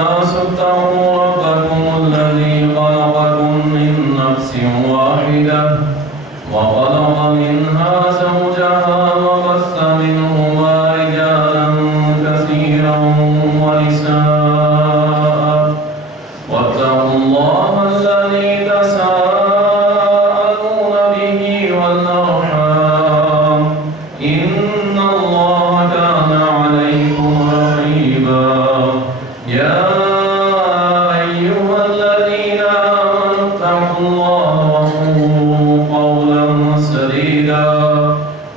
الناس اتقوا ربكم الذي خلقكم من نفس واحدة وخلق منها زوجها وبث منهما رجالا كثيرا ونساء واتقوا الله الذي تساءلون به والأرحام إن الله كان عليكم رقيبا يا أيها الذين آمنوا اتقوا الله وقولوا قولا سديدا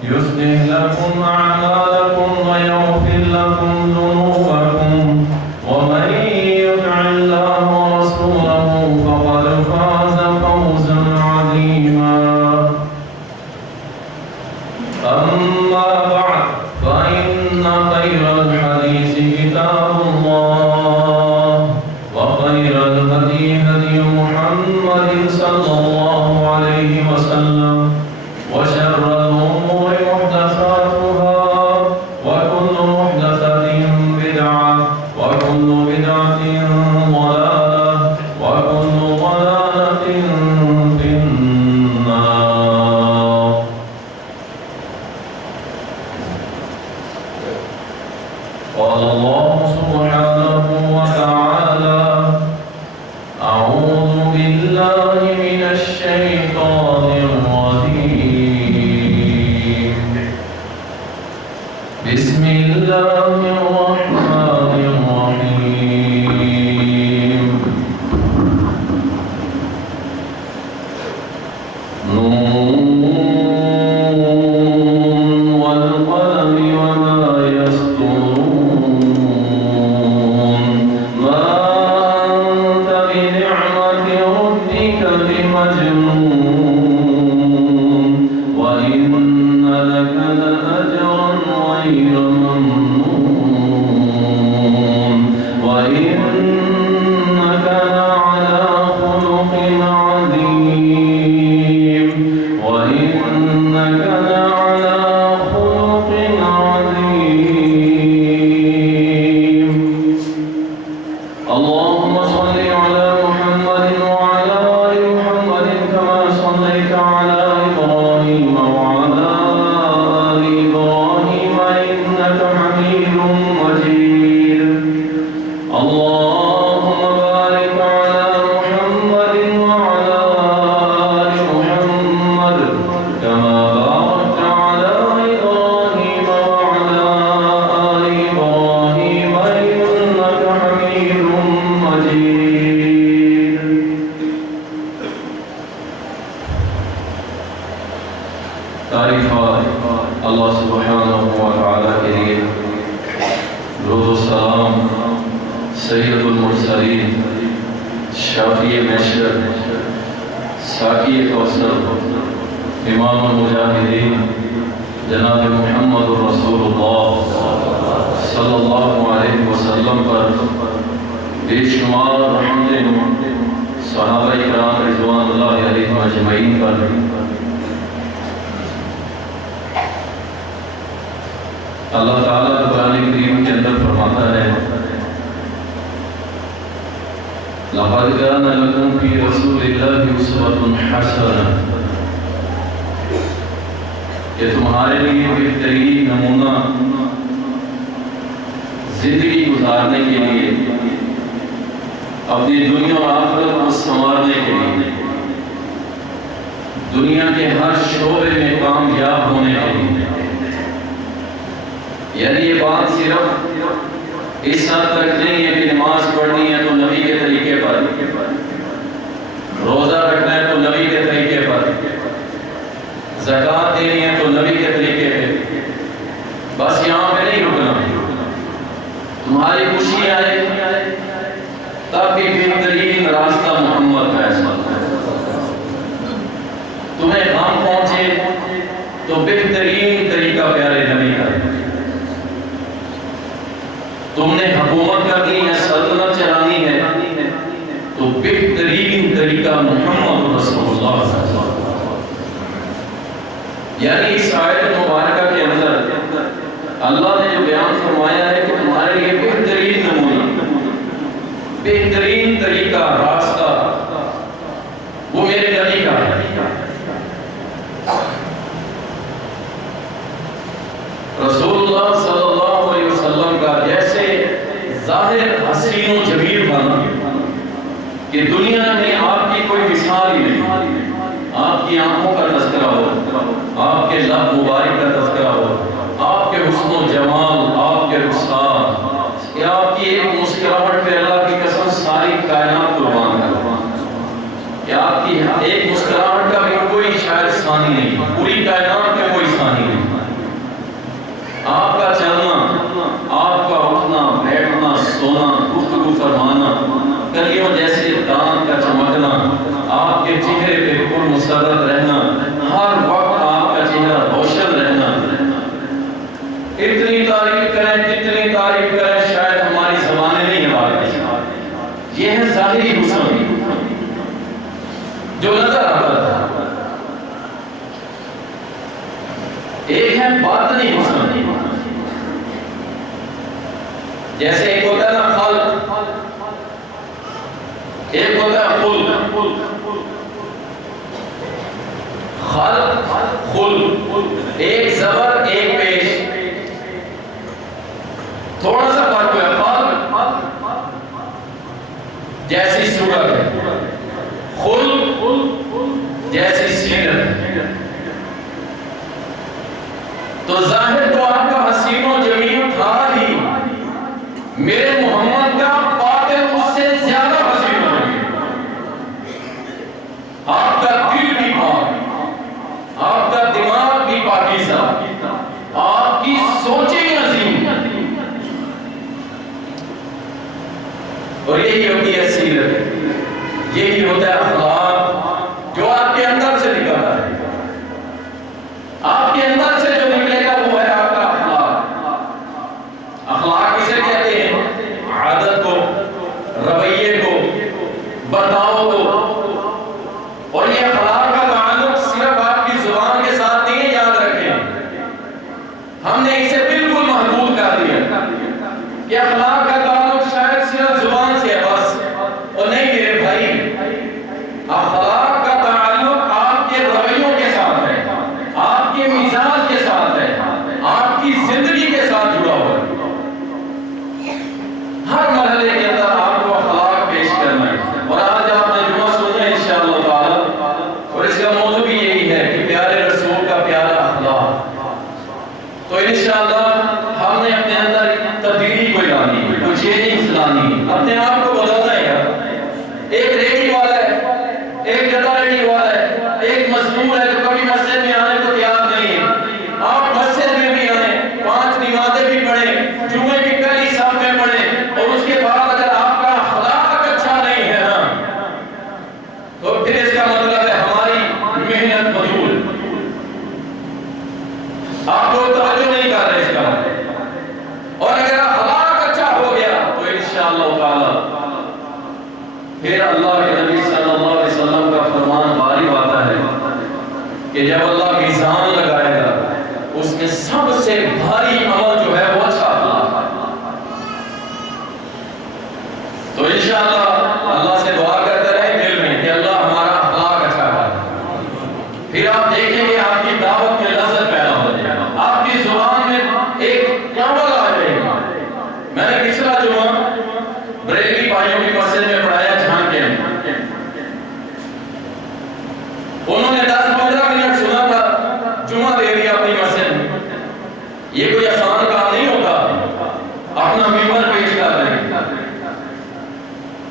يصلح لكم أعمالكم ويغفر لكم ذنوبكم ومن يطع الله ورسوله فقد فاز فوزا عظيما أما بعد فإن خير الحديث كتاب الله وخير الهدي هدي محمد صلى الله عليه وسلم وشر الأمور محدثاتها وكل محدثة بدعة وكل بدعة ضلالة وكل ضلالة في النار. قال الله سبحانه وتعالى أعوذ بالله من الشيطان الرجيم بسم الله الرحمن الرحيم نون والقلم وما يسطرون ما أنت بنعمة ربك بمجنون وإن لك لأجرا غير ممنون وإنك لعلى خلق عظيم وإنك لعلى خلق عظيم. اللهم صل على محمد وعلى آل محمد كما صليت على إبراهيم وعلى آل إبراهيم إنك حميد مجيد. اللهم بارك على محمد وعلى آل محمد كما باركت على إبراهيم وعلى آل إبراهيم إنك حميد مجيد. تعریفات اللہ سبحانہ وتعالی کے لیے، درود و سلام سید المرسلین شافی محشر ساقی کوثر امام المجاہدین جناب محمد رسول اللہ صلی اللہ علیہ وسلم پر بے شمار رحمتیں صحابہ کرام رضوان اللہ علیہم اجمعین پر. اللہ تعالیٰ قرآن کریم کے اندر فرماتا ہے لَقَدْ كَانَ لَكُمْ فِي رَسُولِ اللَّهِ أُسْوَةٌ حَسَنَةٌ، کہ تمہارے لیے بہترین نمونہ زندگی گزارنے کے لیے، اپنی دنیا اور آخرت کو سنوارنے کے لیے، دنیا کے ہر شعبے میں کامیاب ہونے کے لیے. یعنی یہ بات صرف اس حد تک نہیں ہے کہ نماز پڑھنی ہے تو نبی کے طریقے پر، روزہ رکھنا ہے تو نبی کے طریقے پر، زکوٰۃ دینی ہے تو نبی کے طریقے پہ، بس یہاں پہ نہیں رکنا. تمہاری خوشی آئے تب بھی بہترین راستہ محمد کا ہے. تمہیں غم پہنچے تو بہترین طریقہ پیارے نبی کا ہے. تم نے حکومت کرنی ہے، سلطنت چلانی ہے تو بہترین طریقہ محمد رسول اللہ صلی اللہ علیہ وسلم. یعنی اس آیت مبارکہ کے اندر اللہ نے جو بیان فرمایا ہے کہ تمہارے لیے بہترین نمونہ بہترین طریقہ راستہ وہ میرے نبی کا ہے۔ رسول اللہ صلی اللہ علیہ وسلم کا جیسے ظاہر حسین و جمیل تھا کہ دنیا میں آپ کی کوئی مثال ہی نہیں، آپ کی آنکھوں کا تذکرہ ہو، آپ کے لب مبارک کا تذکرہ ہو، آپ کے حسن و جمال، آپ کے رخسار، کہ آپ کی ایک مسکراہٹ پہ اللہ کی قسم ساری کائنات قربان ہے، کہ آپ کی ایک مسکراہٹ کا بھی کوئی شاید ثانی نہیں، پوری کائنات میں کوئی ثانی نہیں۔ آپ کا چلنا، آپ کا اٹھنا بیٹھنا سونا گفتگو فرمانا، کلیوں جیسے دانت کا چمکنا، آپ کے چہرے پہ پر مسرت رہنا، ہر وقت آپ کا چہرہ روشن رہنا، اتنی تعریف کریں جتنی تعریف کریں شاید ہماری زبانیں نہیں نبھاتی۔ یہ ہے ظاہری حسن جو نظر آتا تھا، ایک ہے باطنی حسن، جیسے ایک ہوتا ہے نا خلق، ایک ہوتا ہے خلق، خلق خلق، ایک زبر ایک پیش، تھوڑا سا فرق ہے۔ خلق جیسی صورت ہے، خلق جیسی سیرت ہے، تو ظاہر تو آپ کا حسین و جمیل تھا ہی، میرے محمد کا باطن اس سے زیادہ حسین و جمیل، آپ کا دل بھی پاک، آپ کا دماغ بھی پاکیزہ، آپ کی سوچیں عظیم، اور یہی ہوتی ہے سیرت، یہی ہوتا ہے اخلاق جو آپ کے اندر سے نکلتا ہے، آپ کے اندر سے جو نکلے گا وہ ہے آپ کا اخلاق۔ اخلاق کسے کہتے ہیں؟ عادت کو، رویے کو، برتاؤ کو، اور یہ اخلاق کا تعلق صرف آپ کی زبان کے ساتھ نہیں ہے، یاد رکھیں ہم نے اسے بالکل محدود کر دیا کہ اخلاق کا تعلق شاید صرف زبان سے ہے بس، اور نہیں میرے بھائی، اخلاق کا تعلق آپ کے رویوں کے ساتھ ہے، آپ کے مزاج کے ساتھ ہے، آپ کی زندگی کے ساتھ جڑا ہوا ہے۔ ہر مرحلے کے اندر آپ کو اخلاق پیش کرنا ہے، اور آج آپ نے جمعہ سننا ہے انشاءاللہ تعالی، اور اس کا موضوع بھی یہی ہے کہ پیارے رسول کا پیارا اخلاق۔ تو انشاءاللہ ہم نے اپنے اندر تبدیلی کو لانی ہے، کچھ چینجنگ لانی ہے، اپنے آپ کو بدلنا ہے یار۔ ایک ریڈی والا ہے، ایک جتا ریڈی والا ہے، ایک مزدور ہے جو کبھی مسجد میں آنے کو تیار نہیں ہے، آپ مسجد میں بھی آئیں، 5 نمازیں بھی پڑھیں، جمعے کی پہلی صف میں پڑھیں، اور اس کے بعد اگر آپ کا اخلاق اچھا نہیں ہے نا تو پھر اس کا مطلب ہے ہماری محنت فضول، آپ کو توجہ نہیں کر رہے اس کا، اور اگر اخلاق اچھا ہو گیا تو انشاءاللہ تعالی پھر اللہ کے نبی صلی اللہ علیہ وسلم کا فرمان غالب آتا ہے کہ جب اللہ میزان لگائے گا اس میں سب سے بھاری عمل جو ہے وہ اچھا اخلاق ہے۔ تو انشاءاللہ اللہ سے دعا کرتے رہیں دل میں کہ اللہ ہمارا اخلاق اچھا کرے، پھر آپ دیکھیں گے آپ کی دعوت میں لذت پیدا ہو جائے گا، آپ کی زبان میں ایک عمل آ جائے گا۔ میں نے پچھلا جمعہ بریلوی بھائیوں کی مسجد میں پڑھایا جھان کے، انہوں نے 10-15 منٹ سنا تھا، جمعہ دے دیا اپنی مسجد میں۔ یہ کوئی آسان کام نہیں ہوتا، اپنا ممبر پیش کر رہے ہیں،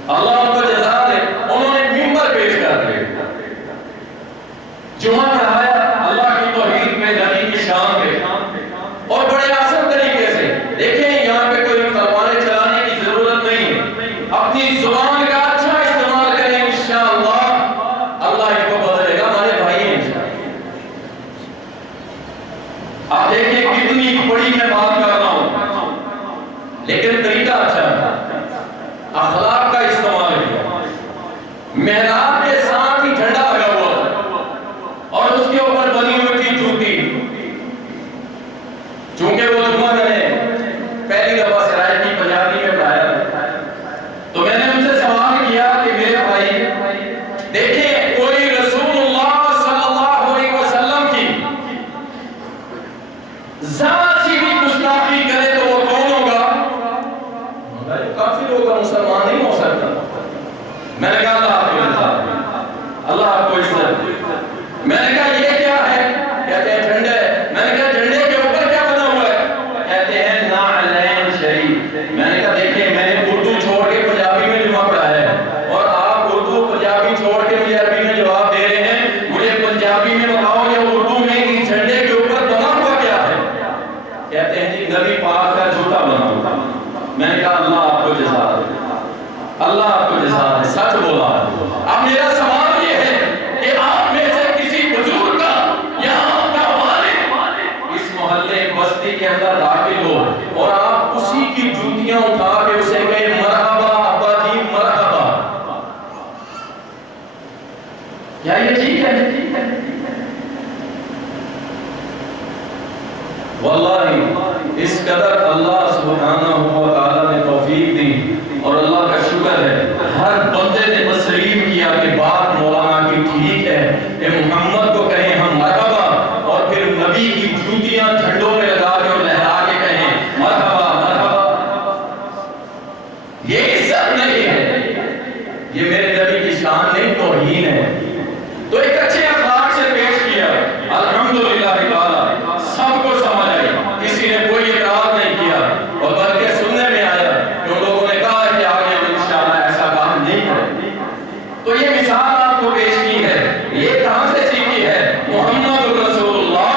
اللہ ان کو جزا دے، انہوں نے ممبر پیش کر رہے ہیں، جمعہ پڑھایا اللہ کی توحید میں، نبی کی شان پہ، اور بڑے آسان طریقے سے۔ دیکھیں یہاں پہ کوئی تلواریں چلانے کی ضرورت نہیں ہے، اپنی زبان کا اچھا استعمال کریں، انشاءاللہ اللہ ان کو بدلے گا، ہمارے بھائی ہیں انشاءاللہ۔ آپ دیکھیں کتنی بڑی میں بات کر رہا ہوں، لیکن طریقہ اچھا ہے، اخلاق کا استعمال کیا۔ محراب کے ساتھ ہی جھنڈا لگا ہوا تھا، اور اس کے اوپر بنی ہوئی تھی جوتی، چونکہ وہ جمعہ میں نے پہلی دفعہ سرائے کی پنجابی میں پڑھایا، تو میں نے ان سے میں نے کہا اللہ آپ کو عزت، اللہ آپ کو عزت۔ میں نے کہا یہ کیا ہے؟ کہتے ہیں جھنڈے۔ میں نے کہا جھنڈے کے اوپر کیا بنا ہوا ہے؟ کہتے ہیں نعلین شریف۔ میں نے کہا دیکھیں میں نے اردو چھوڑ کے پنجابی میں جمع پڑھا ہے اور آپ اردو پنجابی چھوڑ کے مجھے عربی میں جواب دے رہے ہیں۔ مجھے پنجابی میں بتاؤ یا اردو میں اس جھنڈے کے اوپر بنا ہوا کیا ہے؟ کہتے ہیں جی نبی پاک کا جوتا بنا ہوا۔ میں نے کہا اللہ آپ کو جزا دے، اللہ آپ کو جزا دے، سچ بولا۔ اب میرا سوال یہ ہے کہ آپ میں سے کسی بزرگ کا یا آپ کا والد اس محلے بستی کے اندر داخل ہو اور آپ اسی کی جوتیاں اٹھا کے اسے کہیں مرحبا ابا جی مرحبا، کیا یہ ٹھیک ہے؟ واللہ اس قدر اللہ سبحانہ و تعالی نے توفیق دی اور اللہ کا شکر ہے ہر بندے نے تسلیم کیا کہ بات مولانا کی ٹھیک ہے کہ محمد کو کہیں ہم مرحبا اور پھر نبی کی جوتیاں جھنڈوں میں لگا کے اور لہرا کے کہیں مرحبا مرحبا۔ یہ عزت نہیں ہے، یہ میرے نبی کی شان نہیں توہین ہے۔ تو ایک اچھے اخلاق سے پیش کیا، الحمدللہ تعالی سب کو سمجھ آئی، کسی نے کوئی اعتراض نہیں کیا اور بلکہ سننے میں آیا کہ لوگوں نے کہا کہ آگے ہم انشاءاللہ ایسا کام نہیں کریں۔ تو یہ مثال آپ کو پیش کی ہے، یہ کہاں سے سیکھی ہے؟ محمد رسول اللہ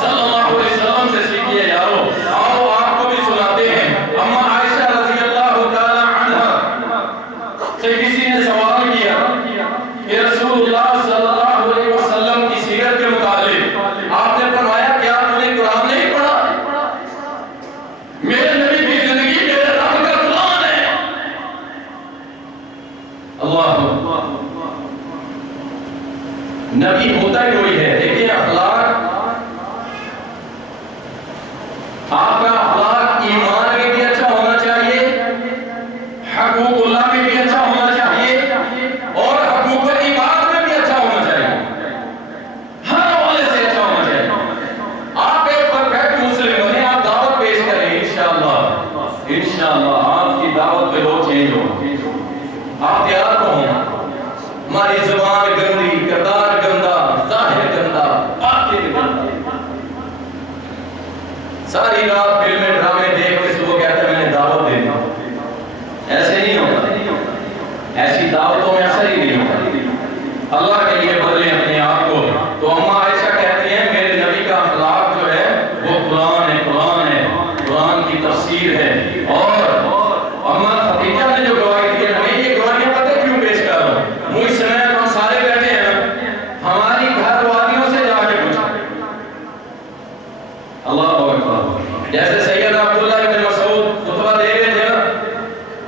صلی اللہ علیہ وسلم سے سیکھی ہے یارو۔ آؤ آپ کو بھی سناتے ہیں۔ اما عائشہ رضی اللہ تعالی عنہ سے کسی نے سوال کیا کہ رسول اللہ صلی اللہ علیہ وسلم کی سیرت کے متعلق آپ نے فرمایا کیا آپ نے قرآن نہیں پڑھا؟ میرے نبی کی زندگی میرے رب کا قرآن ہے۔ اللہ نبی ہوتا ہی وہی ہے۔ دیکھیں اخلاق، آپ کا اخلاق ایمان میں بھی اچھا ہونا چاہیے، حقوق اللہ میں بھی اچھا ہونا چاہیے اور حقوق العباد میں بھی اچھا ہونا چاہیے، ہر حوالے سے اچھا ہونا چاہیے۔ آپ ایک پرفیکٹ مسلم بنے، آپ دعوت پیش کریں انشاءاللہ آپ کی دعوت پہ لوگ چینج ہوں، آپ تیار تو ہوں۔ ہماری زبان گندی، کردار گندا، ظاہر گندا، باطن گندا، ساری رات فلمیں ڈرامے دیکھ کے صبح کہتا ہے میں نے دعوت دینا، ایسے نہیں ہوتا، ایسی دعوتوں میں اثر ہی نہیں ہوتا۔ اللہ کے لیے بدلیں اپنے آپ کو۔ تو اما عائشہ کہتی ہیں میرے نبی کا اخلاق جو ہے وہ قرآن ہے، قرآن ہے، قرآن کی تفسیر ہے۔ اور اما خدیجہ نے جو گواہی دی ہے، ہمیں یہ گواہیاں پتہ کیوں پیش کر رہا ہوں؟ مجھ سے میں ہم سارے بیٹھے ہیں، ہماری گھر والیوں سے جا کے پوچھیں۔ اللہ اکبر، جیسے سید عبداللہ ابن مسعود خطبہ دے رہے تھے نا،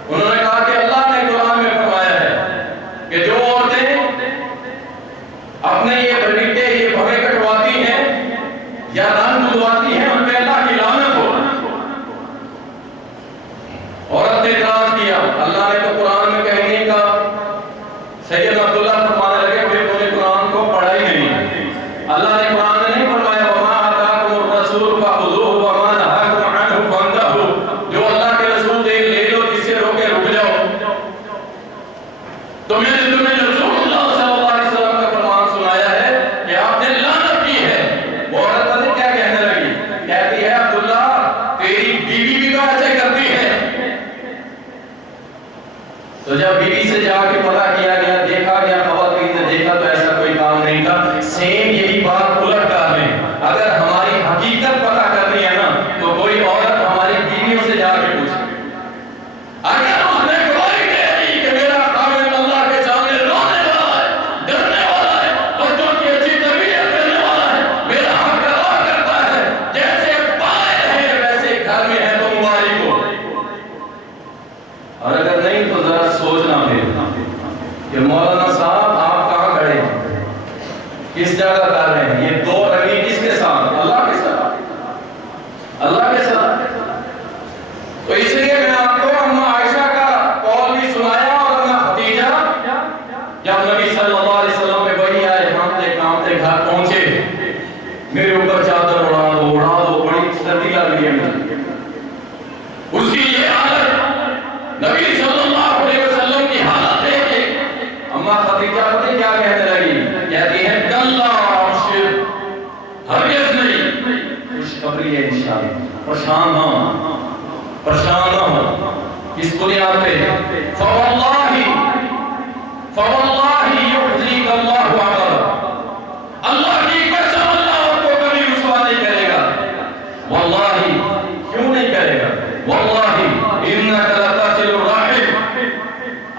انہوں نے کہا کہ اللہ نے قرآن میں فرمایا ہے کہ جو عورتیں اپنے یہ بھریٹے یہ بھویں کٹواتی ہیں یا رن دھلواتی ہیں ان پہ اللہ کی لعنت ہو۔ عورت نے اعتراض کیا، اللہ نے تو قرآن میں کہیں نہیں کہا۔ سید عبداللہ فرمانے لگے پھر تم نے قرآن کو پڑھا ہی نہیں۔ اللہ نے قرآن میں نہیں فرمایا وما آتاکم الرسول فخذوہ وما نہاکم عنہ فانتہوا، جو اللہ کے رسول دے لے لو، جس سے روکے رک جاؤ۔ تو میں نے تمہیں جو رسول اللہ صلی اللہ علیہ وسلم کا فرمان سنایا ہے کہ آپ نے لعنت کی ہے۔ وہ عورت پتہ کیا کہنے لگی؟ کہتی ہے عبداللہ تیری بیوی بھی تو ایسے کرتی ہے۔ تو جب بیوی سے جا کے پتہ کیا گیا، دیکھا گیا، خواتین نے دیکھا تو ایسا کوئی کام نہیں تھا۔ سیم یہی بات الٹ کر لیں، اگر ہماری حقیقت پتہ کرنی ہے نا تو کوئی عورت ہماری بیویوں سے جا کے پوچھے۔ اگر اس نے گواہی دے دی کہ میرا خاوند اللہ کے سامنے رونے والا ہے، ڈرنے والا ہے، بچوں کی اچھی تربیت کرنے والا ہے، میرا حق ادا کرتا ہے، جیسے باہر ہے ویسے گھر میں ہے، تو مبارک ہو۔ اور اگر نہیں تو ذرا سوچنا پھر کہ مولانا صاحب آپ کہاں کھڑے ہیں، کس جگہ کر رہے ہیں، یہ دو رنگی کس کے ساتھ؟ اللہ کے ساتھ، اللہ کے ساتھ۔ تو اس لیے میں آپ کو اما عائشہ کا قول بھی سنایا اور اما خدیجہ جب نبی صلی اللہ علیہ وسلم پہ وحی آئے کامتے کامتے گھر پہنچے، میرے اوپر چادر اڑا دو، بڑی سردی لگ رہی ہے مجھے۔ اس کی یہ حالت نبی صلی اللہ علیہ وسلم کی حالت دیکھ کے پریشان نہ ہو، پریشان نہ ہو. کس بنیاد پہ؟ فواللہ یحزیک اللہ عبد. اللہ کی قسم اللہ آپ کو کبھی رسوا نہیں کرے گا. واللہ کیوں نہیں کرے گا؟ واللہ انک لتصل الرحم.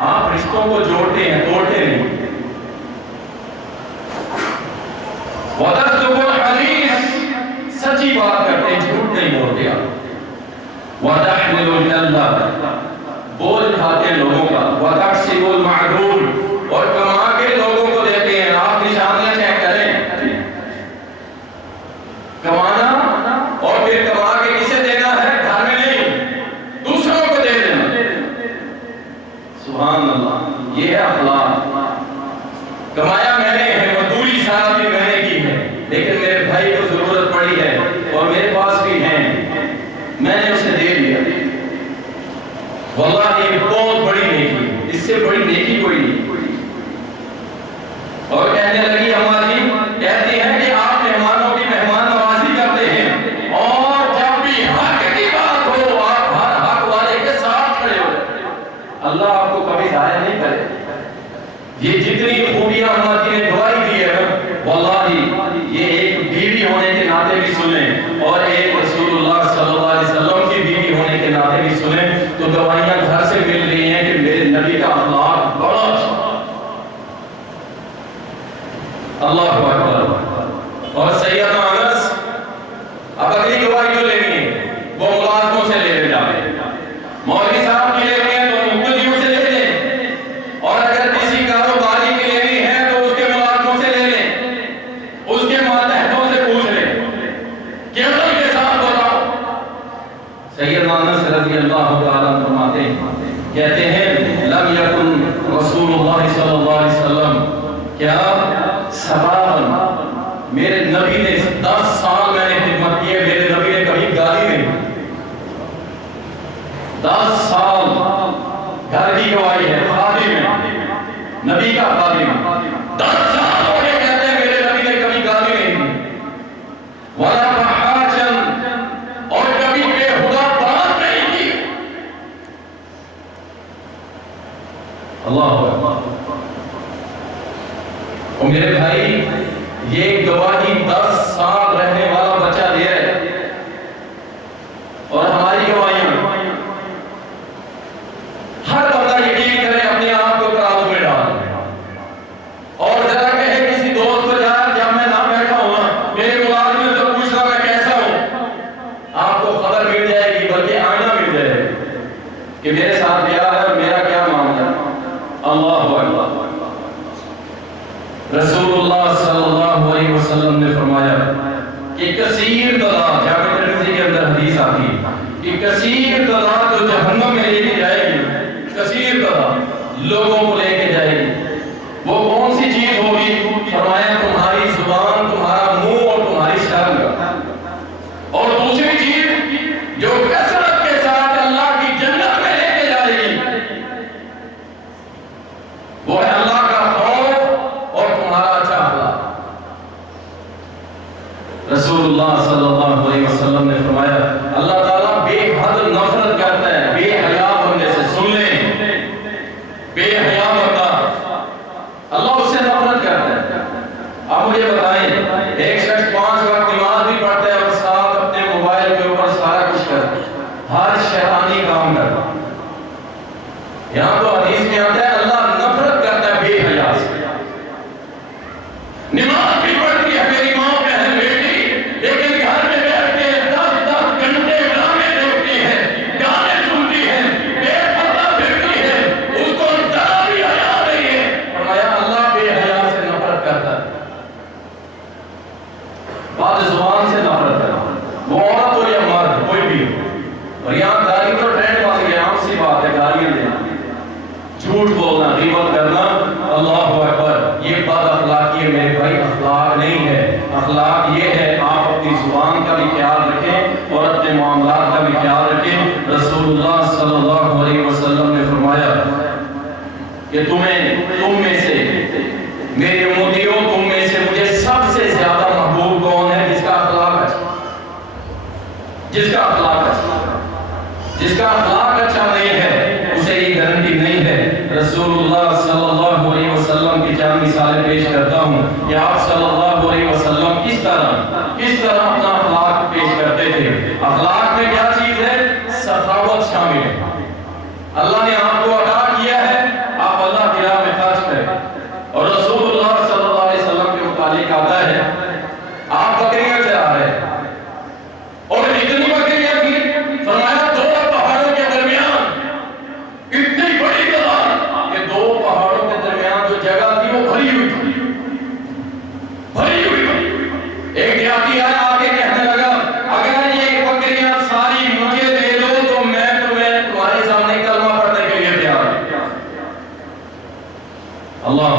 آپ رشتوں کو جوڑتے ہیں، توڑتے نہیں. وتصدق الحدیث، سچی بات کرتے ہیں، جھوٹ نہیں بولتے آپ. وتحمل الکلہ، بول کھاتے ہیں لوگوں کا. وتکسب المعدوم، اور کما کے لوگوں کو دیتے ہیں. آپ نشانیاں چیک کریں، کمانا اور پھر کما کے کسے دینا ہے؟ گھر میں نہیں، دوسروں کو دے دینا. سبحان اللہ، یہ ہے اخلاق. کمایا میں نے ہے، مزدوری سارا دن میں نے کی ہے، لیکن میرے بھائی کو ضرورت پڑی ہے اور میرے پاس بھی ہیں، میں نے اسے دے دیا. واللہ یہ بہت بڑی نیکی، اس سے بڑی نیکی کوئی نہیں. اور کہنے لگی اماں جی، کہتی ہیں کہ آپ مہمانوں کی مہمان نوازی کرتے ہیں، اور جب بھی حق کی بات ہو آپ ہر حق والے کے ساتھ کھڑے ہو. اللہ آپ کو کبھی ضائع نہیں کرے. یہ جتنی خوبیاں اماں جی نے دعائی دی ہے، واللہ یہ ایک بیوی ہونے کے ناطے بھی سنیں اور ایک رسول اللہ صلی اللہ علیہ وسلم کی بیوی ہونے کے ناطے بھی سنیں تو دوائیاں گھر سے مل رہی ہیں کہ میرے نبی کا اخلاق بڑا اچھا. اللہ اکبر. اور سیدنا انس، اب اگلی گواہی جو لینی ہے وہ ملازموں سے لے جائیں. مولوی صاحب کی لینی ہے تو مقتدیوں سے لے لیں، اور اگر کسی کاروباری کی لینی ہے تو اس کے ملازموں سے لے لیں، اس کے ماتحتوں سے پوچھ لیں کہ عدل کے ساتھ بتاؤ. سیدنا انس رضی اللہ تعالیٰ فرماتے ہیں، کہتے ہیں لم یکن رسول اللہ صلی اللہ علیہ وسلم کیا سباباً، میرے نبی نے 10 سال میں نے خدمت کی ہے، میرے نبی نے کبھی گالی نہیں. 10 سال گھر کی گواہی ہے، خادم ہے، نبی کا خادم. 10 سال ہو گئے کہتے ہیں میرے نبی نے کبھی گالی نہیں دی. وَلَا فَحَاشًا، اور کبھی بےہودہ بات نہیں کی. اللہ اکبر. اور میرے بھائی یہ گواہی 10 سال رہنے والا بچہ دے رہا ہے، اور ہماری گواہیاں ہر بندہ یقین کرے اپنے آپ کو ترازو میں ڈال، اور ذرا کہے کسی دوست کو جا جب میں نہ بیٹھا ہوں میرے ملازم سے پوچھنا میں کیسا ہوں، آپ کو خبر مل جائے گی، بلکہ آئینہ مل جائے گا کہ میرے ساتھ کیا ہے اور میرا کیا معاملہ ہے. اللہ اکبر. رسول اللہ صلی اللہ علیہ وسلم نے فرمایا کہ کثیر تعداد، جامع ترمذی کے اندر حدیث آتی ہے کہ کثیر تعداد جو جہنم میں لے کے جائے گی، کثیر تعداد لوگوں کو لے کے جائے گی، وہ کون سی چیز ہوگی؟ فرمایا تمہاری زبان، تمہارا منہ اور تمہاری شرم. اور دوسری چیز جو کثرت کے ساتھ اللہ کی جنت میں لے کے جائے گی وہ ہے اللہ کا خوف اور تمہارا اچھا اخلاق. رسول اللہ صلی اللہ علیہ وسلم نے فرمایا اللہ تعالیٰ بے حد نفرت کرتا ہے بے حیا بندے سے. سن لیں، بے حیا بندہ اللہ اس سے نفرت کرتا ہے. اب مجھے بتائیں، ایک شخص 5 وقت نماز بھی پڑھتا ہے اور ساتھ اپنے موبائل کے اوپر سارا کچھ کرتا ہے، ہر شیطانی کام کرتا ہے. یہاں تو حدیث میں آتا ہے اللہ نفرت کرتا ہے بے حیا سے. نماز بھی پڑھتی ہے میری ماں بہن بیٹی، لیکن گھر میں بیٹھ کے 10 گھنٹے ڈرامے دیکھتی ہے، گانے سنتی ہے، بے پردہ پھرتی ہے، اس کو ذرا بھی حیا نہیں ہے. فرمایا اللہ بے حیا سے نفرت کرتا ہے. بات زبان سے نفرت کرتا، وہ عورت ہو یا مرد کوئی بھی ہو. اور یہاں گالی تو ٹرینڈ بن گیا، عام سی بات ہے گالیاں دینا، جھوٹ بولنا، غیبت کرنا. اللہ اکبر. یہ بد اخلاقی ہے میرے بھائی، اخلاق نہیں ہے. اخلاق یہ ہے آپ اپنی زبان کا بھی خیال رکھیں اور اپنے معاملات کا بھی خیال رکھیں. رسول اللہ صلی اللہ علیہ وسلم نے فرمایا کہ تم میں سے میری امتیوں، تم میں سے مجھے سب سے زیادہ محبوب کون ہے؟ جس کا اخلاق ہے، جس کا رسول اللہ صلی اللہ علیہ وسلم کی چند مثالیں پیش کرتا ہوں کہ آپ صلی اللہ علیہ وسلم کس طرح اپنا اخلاق پیش کرتے تھے. اخلاق میں کیا چیز ہے؟ سخاوت شامل ہے. اللہ نے آپ کو عطا کیا ہے، آپ اللہ کی راہ میں خرچ کریں. اور رسول اللہ صلی اللہ علیہ وسلم کے متعلق آتا ہے آپ بکریاں چرا رہے اور اتنی بکریاں تھی، فرمایا 2 پہاڑوں کے درمیان اتنی بڑی جگہ کہ 2 پہاڑوں کے درمیان جو جگہ تھی وہ بھری ہوئی تھی. ایک دیہاتی آیا آگے کہنے لگا اگر یہ بکریاں ساری مجھے دے دو تو میں تمہارے سامنے کلمہ پڑھنے کے لیے تیار ہوں. اللہ،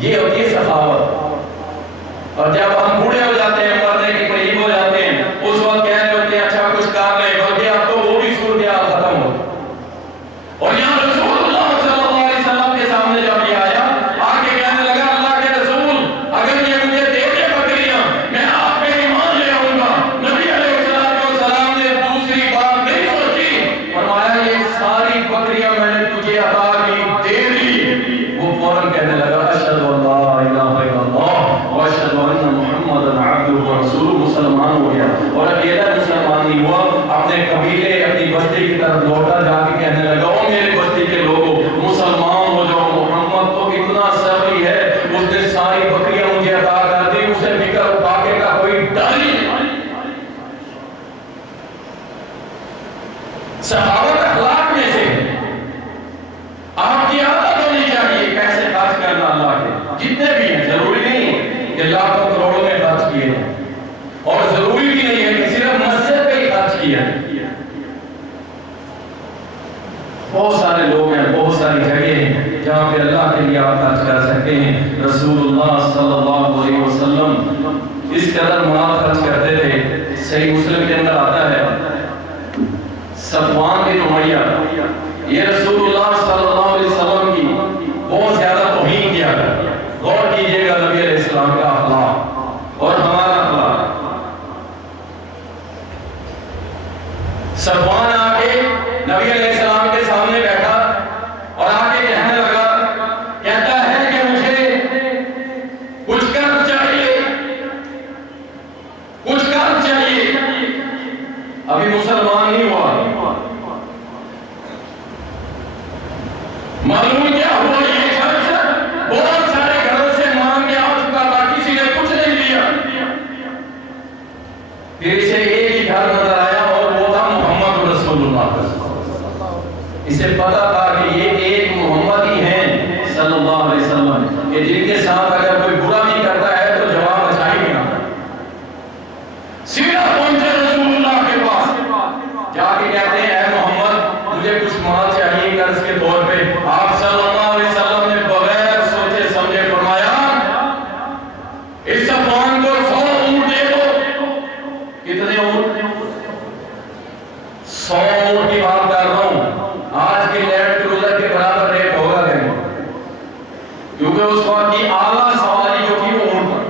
یہ ہوتی ہے سخاوت. اور جب ہم بوڑھے ہو جاتے ہیں، مرنے کے قریب ہو جاتے ہیں، اس وقت کہہ رہے ہوتے ہیں اچھا کچھ کر لیں، بلکہ اب تو وہ بھی صورتحال ختم ہو. اور یہاں رسول اللہ صلی اللہ علیہ وسلم کے سامنے جب یہ آیا آگے کہنے لگا اللہ کے رسول اگر یہ مجھے دے دے بکریاں میں آپ پہ ایمان لے آؤں گا. نبی علیہ السلام نے دوسری بات نہیں سوچی، فرمایا یہ ساری بکریاں میں نے تجھے عطا کی، دے دی. وہ فوراً کہنے لگا اشہد ان لا الہ الا اللہ واشہد ان محمد عبدہ ورسولہ. مسلمان ہو گیا. اور اکیلا مسلمان نہیں ہوا، اپنے قبیلے اپنی بستی کی طرف لوٹا، جا کے کہنے لگا او میرے بستی کے لوگوں مسلمان ہو جاؤ، محمد تو اتنا سخی ہے، اس نے ساری بکریاں مجھے عطا کر دی، اسے فکر پاکے کا کوئی ڈر نہیں. سخاوت اخلاق میں سے آپ کی عادت ہونی چاہیے پیسے خرچ کرنا اللہ کے جتنے بھی ہیں. ضروری نہیں ہے کہ لاکھوں کروڑوں میں خرچ کیے ہیں، اور ضروری بھی نہیں ہے کہ صرف مسجد پہ ہی خرچ کیا ہے. بہت سارے لوگ ہیں، بہت ساری جگہیں ہیں جہاں پہ اللہ کے لیے آپ خرچ کر سکتے ہیں. رسول اللہ صلی اللہ علیہ وسلم اس قدر مال خرچ کرتے تھے. صحیح مسلم کے اندر آتا ہے صفوان بن امیہ یہ رسول اللہ صلی اللہ علیہ وسلم کی بہت زیادہ توہین کیا ہے. غور کیجئے گا نبی علیہ السلام کا اخلاق اور ہمارا اخلاق. صفوان آ کے نبی علیہ السلام کے سامنے بیٹھا اور آ کے کہنے لگا، کہتا ہے کہ مجھے کچھ قرض چاہیے، کچھ قرض چاہیے. ابھی مسلمان نہیں ہوا، معلوم کیا ہوا یہ شخص بہت سارے گھروں سے مانگ کے آ چکا تھا، کسی نے کچھ نہیں دیا. پھر اسے ایک ہی گھر نظر آیا اور وہ تھا محمد رسول اللہ. اسے پتا تھا کہ یہ ایک محمد ہی ہیں صلی اللہ علیہ وسلم کہ جن کے ساتھ اگر کوئی برا بھی کرتا ہے تو جواب اچھا ہی نہیں آتا. سیدھا پہنچے رسول اللہ کے پاس، جا کے کہتے ہیں اے محمد مجھے کچھ مال چاہیے قرض کے طور پہ. آپ صلی اللہ علیہ وسلم نے بغیر سوچے سمجھے فرمایا اس صفوان کو 100 اونٹ دے دو. کتنے اونٹ؟ 100 اونٹ کی بات کر رہا ہوں. آج کے لینڈ کروزر کے برابر ریٹ ہوگا کہیں، کیونکہ اس وقت کی اعلیٰ سواری جو تھی وہ اونٹ پر.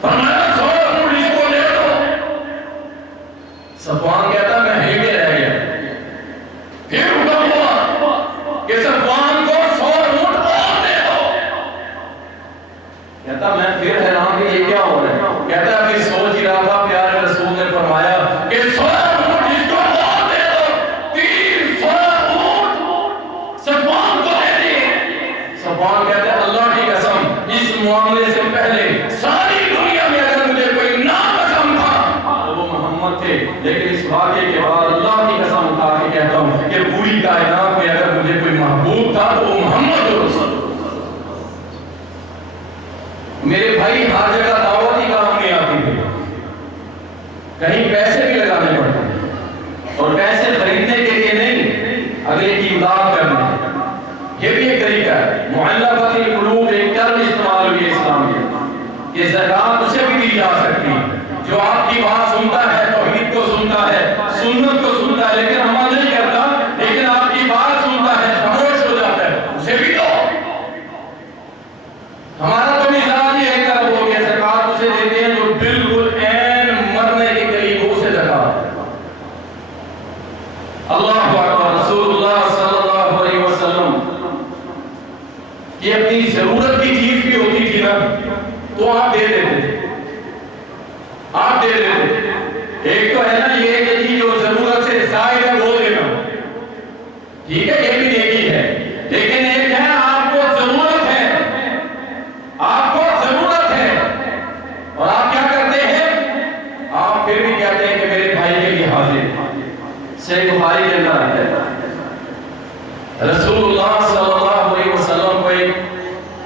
فرمایا 100 اونٹ اس کو دے دو. صفوان کہتا میں ہلکے رہ گیا. پھر حکم ہوا کہ صفوان کو 100 اونٹ اور دے دو. کہتا میں پھر حیران کہ یہ کیا ہو رہا ہے. کہتا ابھی سوچ ہی رہا تھا، پیارے رسول نے فرمایا کہ 100 اونٹ اس کو اور دے دو. 300 اونٹ صفوان کو دے دیے. صفوان کہتے ہیں اللہ کی قسم اس معاملے سے پہلے ساری دنیا میں اگر مجھے کوئی ناپسند تھا تو وہ محمد تھے، لیکن اس واقعے کے بعد اللہ کی قسم اٹھا کے کہتا ہوں کہ پوری کائنات میں اگر مجھے کوئی محبوب تھا تو وہ محمد رسول. میرے بھائی ہر جگہ دعوت ہی کام نہیں آتی تھی، کہیں پیسے بھی لگانے پڑتے ہیں، اور پیسے خریدنے کے لیے نہیں، اگلے کی امداد کرنا. یہ بھی ایک طریقہ ہے. معلقۃ القلوب ایک ٹرم استعمال ہوئی ہے اسلام کے، یہ زکات اسے بھی دی جا سکتی ہے جو آپ کی بات سنتا ہے، توحید کو سنتا ہے، سنت کو سنتا ہے لیکن عمل نہیں کرتا، لیکن آپ کی بات سنتا ہے خاموش ہو جاتا ہے، اسے بھی دو. ہمارا تو مزاج یہ ہے کہ وہ یہ زکات اسے دیتے ہیں جو بالکل عین مرنے کے قریب ہو، اسے زکات. اللہ اکبر. رسول اللہ صلی اللہ علیہ وسلم کہ اپنی ضرورت کی چیز بھی ہوتی تھی نا تو آپ دے دیتے تھے، آپ دے دیتے تھے۔ ایک تو ہے نا یہ کہ جی جو ضرورت سے زائد ہے وہ دینا، ٹھیک ہے یہ بھی نیکی ہے، لیکن ایک ہے آپ کو ضرورت ہے، آپ کو ضرورت ہے اور آپ کیا کرتے ہیں، آپ پھر بھی کہتے ہیں کہ میرے بھائی کے لیے حاضر۔ صحیح بخاری کے اندر آتا ہے رسول اللہ صلی اللہ علیہ وسلم کو ایک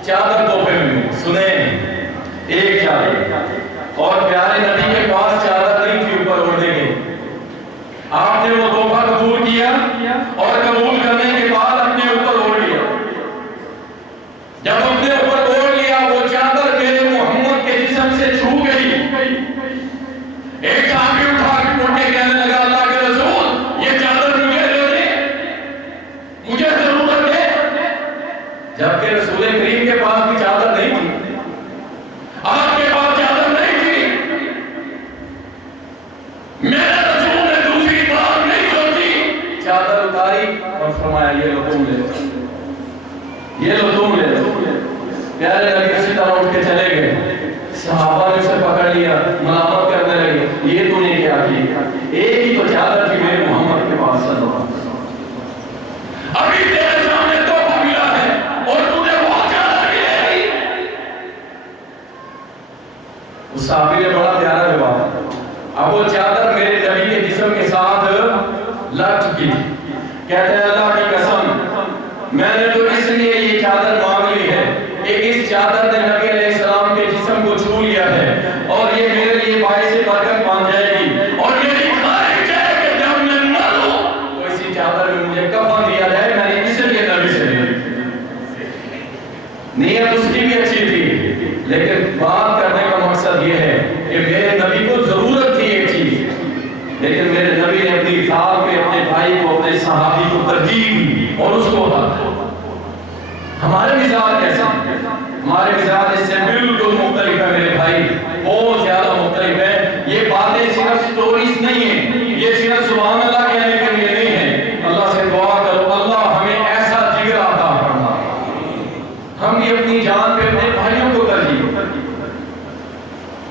چادر تحفے میں، سنیں ایک چادر، اور پیارے نبی کے پاس چادر نہیں تھی اوپر اوڑھنے کے، آپ نے وہ تحفہ قبول کیا اور قبول کرنے کے بعد اپنے اوپر اوڑھ لیا۔ جب اپنے اوپر اوڑھ لیا وہ چادر میرے محمد کے جسم سے چھو گئی، ایک صحابی اٹھا کے اٹھ کے کہنے لگا اللہ کے رسول یہ چادر مجھے دے دے، مجھے ضرورت ہے، جبکہ رسول کریم کے پاس بھی چادر نہیں تھی، آپ کے پاس چادر نہیں تھی، میرے رسول نے دوسری بات نہیں سوچی، چادر اتاری اور فرمایا یہ لو تم لے لو، یہ لو تم لے لو۔ پیارے نبی اسی طرح اٹھ کے چلے گئے، صحابہ نے اسے پکڑ لیا، ملامت کرنے لگے یہ تو نے کیا کیا، ایک ہی تو چادر تھی میرے محمد کے پاس صلی اللہ علیہ وسلم، ابھی تیرے سامنے تحفہ ملا ہے اور تو نے وہ چادر بھی لے لی۔ اس صحابی نے بڑا پیارا جواب، اب وہ چادر میرے نبی کے جسم کے ساتھ لگ چکی تھی، کہتے ہیں اللہ کی قسم میں نے تو اس لیے یہ چادر مانگ لی ہے کہ اس چادر نے نبی علیہ السلام کے جسم کو چھو لیا ہے اور یہ میرے لیے باعث برکت بن جائے گی، اور میری خواہش ہے کہ جب میں مروں تو اسی چادر میں مجھے کفن دیا جائے، میں نے اس لیے نبی سے لی۔ نیت اس کی بھی اچھی تھی، لیکن بات کرنے کا مقصد یہ ہے کہ میرے نبی کو ضرورت تھی ایک چیز، لیکن میرے نبی نے اپنی ذات پہ اپنے بھائی کو، اپنے صحابی کو ترجیح دی اور اس کو بتا۔ ہمارے مزاج کیسے ہیں؟ ہمارے مزاج اس سے بالکل مختلف ہے میرے بھائی، بہت زیادہ مختلف ہے۔ یہ باتیں صرف سٹوریز نہیں ہیں، یہ صرف سبحان اللہ کہنے کے لیے نہیں ہے۔ اللہ سے دعا کرو اللہ ہمیں ایسا جگر عطا فرما، ہم بھی اپنی جان پہ اپنے بھائیوں کو ترجیح،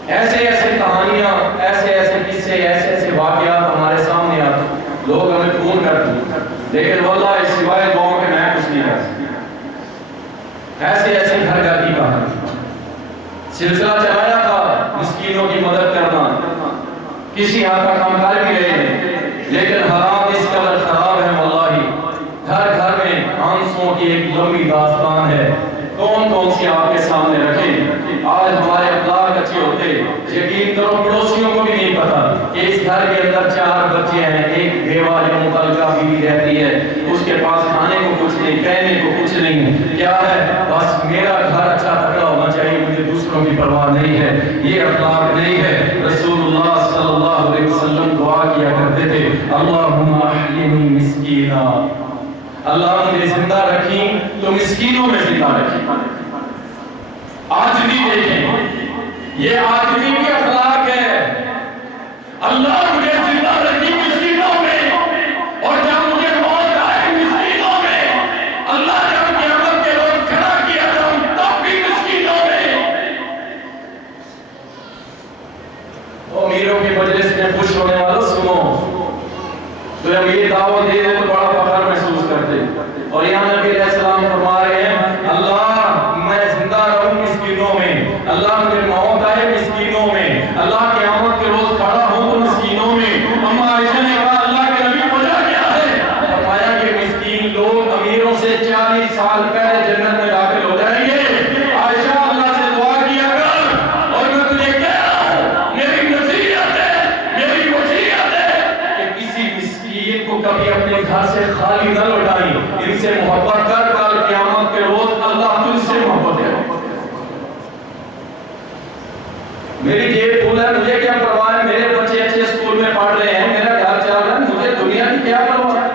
ایسے ایسے کہانیاں، ایسے ایسے قصے، ایسے ایسے واقعات ہمارے سامنے آتے، لوگ ہمیں فون کرتے ہیں، لیکن واللہ سوائے دعاؤں کے میں کچھ نہیں کر سکتا۔ ایسے ایسے گھر گھر کی کہانی، سلسلہ چلایا تھا مسکینوں کی مدد کرنا، کسی حد تک ہم کر بھی رہے ہیں، لیکن حالات اس قدر خراب ہیں واللہ، گھر گھر میں آنسوں کی ایک لمبی داستان ہے، کون کون سی آپ کے سامنے رکھیں۔ آج ہمارے اخلاق اچھے ہوتے، یقین کرو پڑوسیوں کو بھی نہیں پتا کہ اس گھر کے اندر 4 بچے ہیں، ایک بیوہ جو متعلقہ بیوی رہتی ہے، اس کے پاس کھانے کو کچھ نہیں، کہنے کو کچھ نہیں، کیا ہے بس میرا گھر اچھا تکڑا ہونا چاہیے، مجھے دوسروں کی پرواہ نہیں ہے، یہ اخلاق نہیں ہے۔ رسول اللہ صلی اللہ علیہ وسلم دعا کیا کرتے تھے اللہم احیینی مسکینا، اللہ مجھے زندہ رکھیں تو مسکینوں میں زندہ رکھیں۔ عاجزی دیکھیں، یہ عاجزی کی اخلاق ہے، اللہ مجھے زندہ رکھیں مسکینوں میں، اور جب مجھے موت آئے مسکینوں میں، اللہ جب قیامت کے روز کھڑا کیا جاؤں تب بھی مسکینوں میں۔ وہ امیروں کی مجلس میں خوش ہونے والوں سنو، تو جب یہ دعوت دے دے تو بڑا فخر محسوس کرتے، اور یہاں نبی علیہ السلام فرما رہے ہیں اللہ میں زندہ رہوں مسکینوں میں، اللہ مجھے موت آئے مسکینوں میں، اللہ قیامت کے روز کھڑا ہوں تو مسکینوں میں۔ اما عائشہ نے کہا اللہ کے نبی وجہ کیا ہے؟ فرمایا کہ مسکین لوگ امیروں سے 40 سال پہلے جنت میں داخل ہو جائیں گے۔ عائشہ اللہ سے دعا کیا کر، اور میں تجھے کہہ رہا ہوں میری نصیحت ہے، میری وصیت ہے کہ کسی مسکین کو کبھی اپنے گھر سے خالی نہ لوٹائیں، ان سے محبت کر، کل قیامت کے روز اللہ تجھ سے محبت ہے۔ میری جیب پھول ہے، مجھے کیا پرواہ ہے، میرے بچے اچھے اسکول میں پڑھ رہے ہیں، میرا گھر چل رہا ہے، مجھے دنیا کی کیا پرواہ ہے۔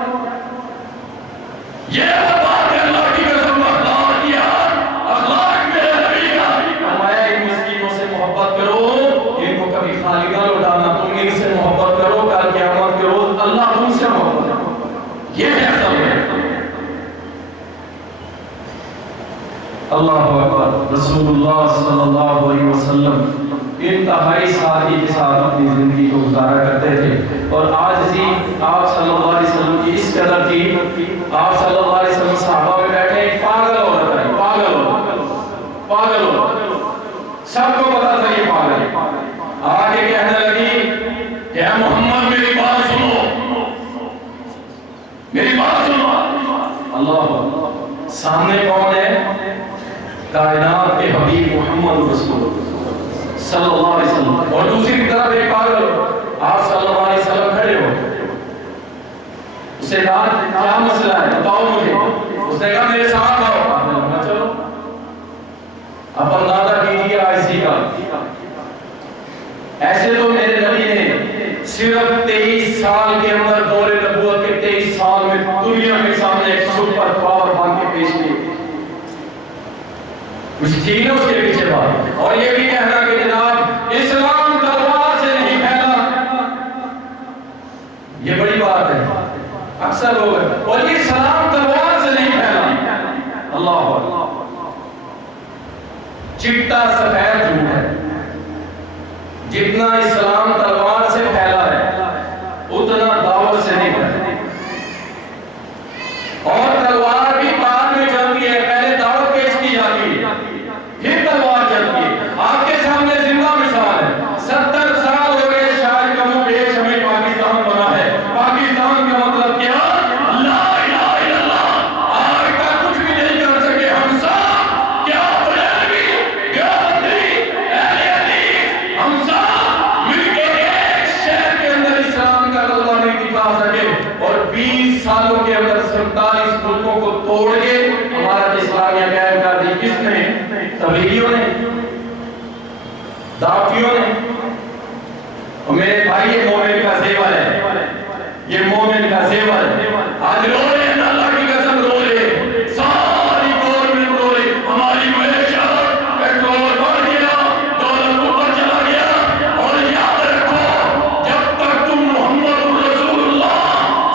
یہ وہ بات ہے اللہ کی قسم اخلاق کی اللہ اکبر۔ رسول اللہ صلی اللہ علیہ وسلم انتہائی سادگی کے ساتھ اپنی زندگی کو گزارا کرتے تھے، اور آج ہی آپ صلی اللہ علیہ وسلم کی اس قدر تھی، آپ صلی اللہ علیہ وسلم صحابہ میں بیٹھے ایک پاگل عورت ہے، پاگل عورت، سب کو پتا تھا یہ پاگل ہے، آگے کہنے لگی کہ اے محمد میری بات سنو، میری بات سنو۔ اللہ، سامنے کون ہے؟ کائنات کے حبیب محمد رسول صلی اللہ علیہ وسلم، اور دوسری طرف ایک پاگل آپ صلی اللہ علیہ وسلم کھڑے ہو، اسے کہا کیا مسئلہ ہے بتاؤ مجھے، اس نے کہا میرے ساتھ آؤ، آپ نے کہا چلو۔ اب اندازہ کیجیے آئیسی کا، ایسے تو میرے نبی نے صرف 23 سال کے اندر دور نبوت کے 23 سال میں دنیا کے سامنے ایک سپر پاور بن کے پیش کی، کچھ تھی نا اس کے پیچھے بات، اور یہ بھی کہنا کہ جناب اسلام تلوار سے نہیں پھیلا، یہ بڑی بات ہے، اکثر لوگ، اور یہ اسلام تلوار سے نہیں پھیلا، اللہ اکبر، چٹا سفید جھوٹ ہے، جتنا اسلام تلوار سے پھیلا ہے اتنا دعوت سے نہیں پھیلا، اور تلوار بھی بعد میں چلتی ہے، پہلے دعوت پیش کی جاتی ہے پھر تلوار چلتی ہے۔ آپ کے سامنے زندہ مثال ہے، 70 سال ہو گئے شاید کم و بیش ہمیں پاکستان بنا ہے، پاکستان کا مطلب کیا؟ لا الہ الا اللہ، آج تک کچھ بھی نہیں کر سکے ہم سب، کیا بریلوی، کیا بندی، اہل حدیث، ہم سب مل کے ایک شہر کے اندر اسلام کا غلبہ نہیں دکھا سکے، اور 20 سالوں کے اندر 47 ملکوں کو توڑ کے ہمارا اسلامیہ قائم کر دی، کس نے؟ تبلیغیوں نے، دعوتیوں نے۔ اور میرے بھائی یہ مومن کا زیور ہے، یہ مومن کا زیور ہے، آج رو رہے ہیں، اللہ کی قسم رو رہے ہیں، ساری گورنمنٹ رو رہی، ہماری معیشت پیٹرول بڑھ گیا، ڈالر اوپر چلا گیا، اور یاد رکھو جب تک تم محمد رسول اللہ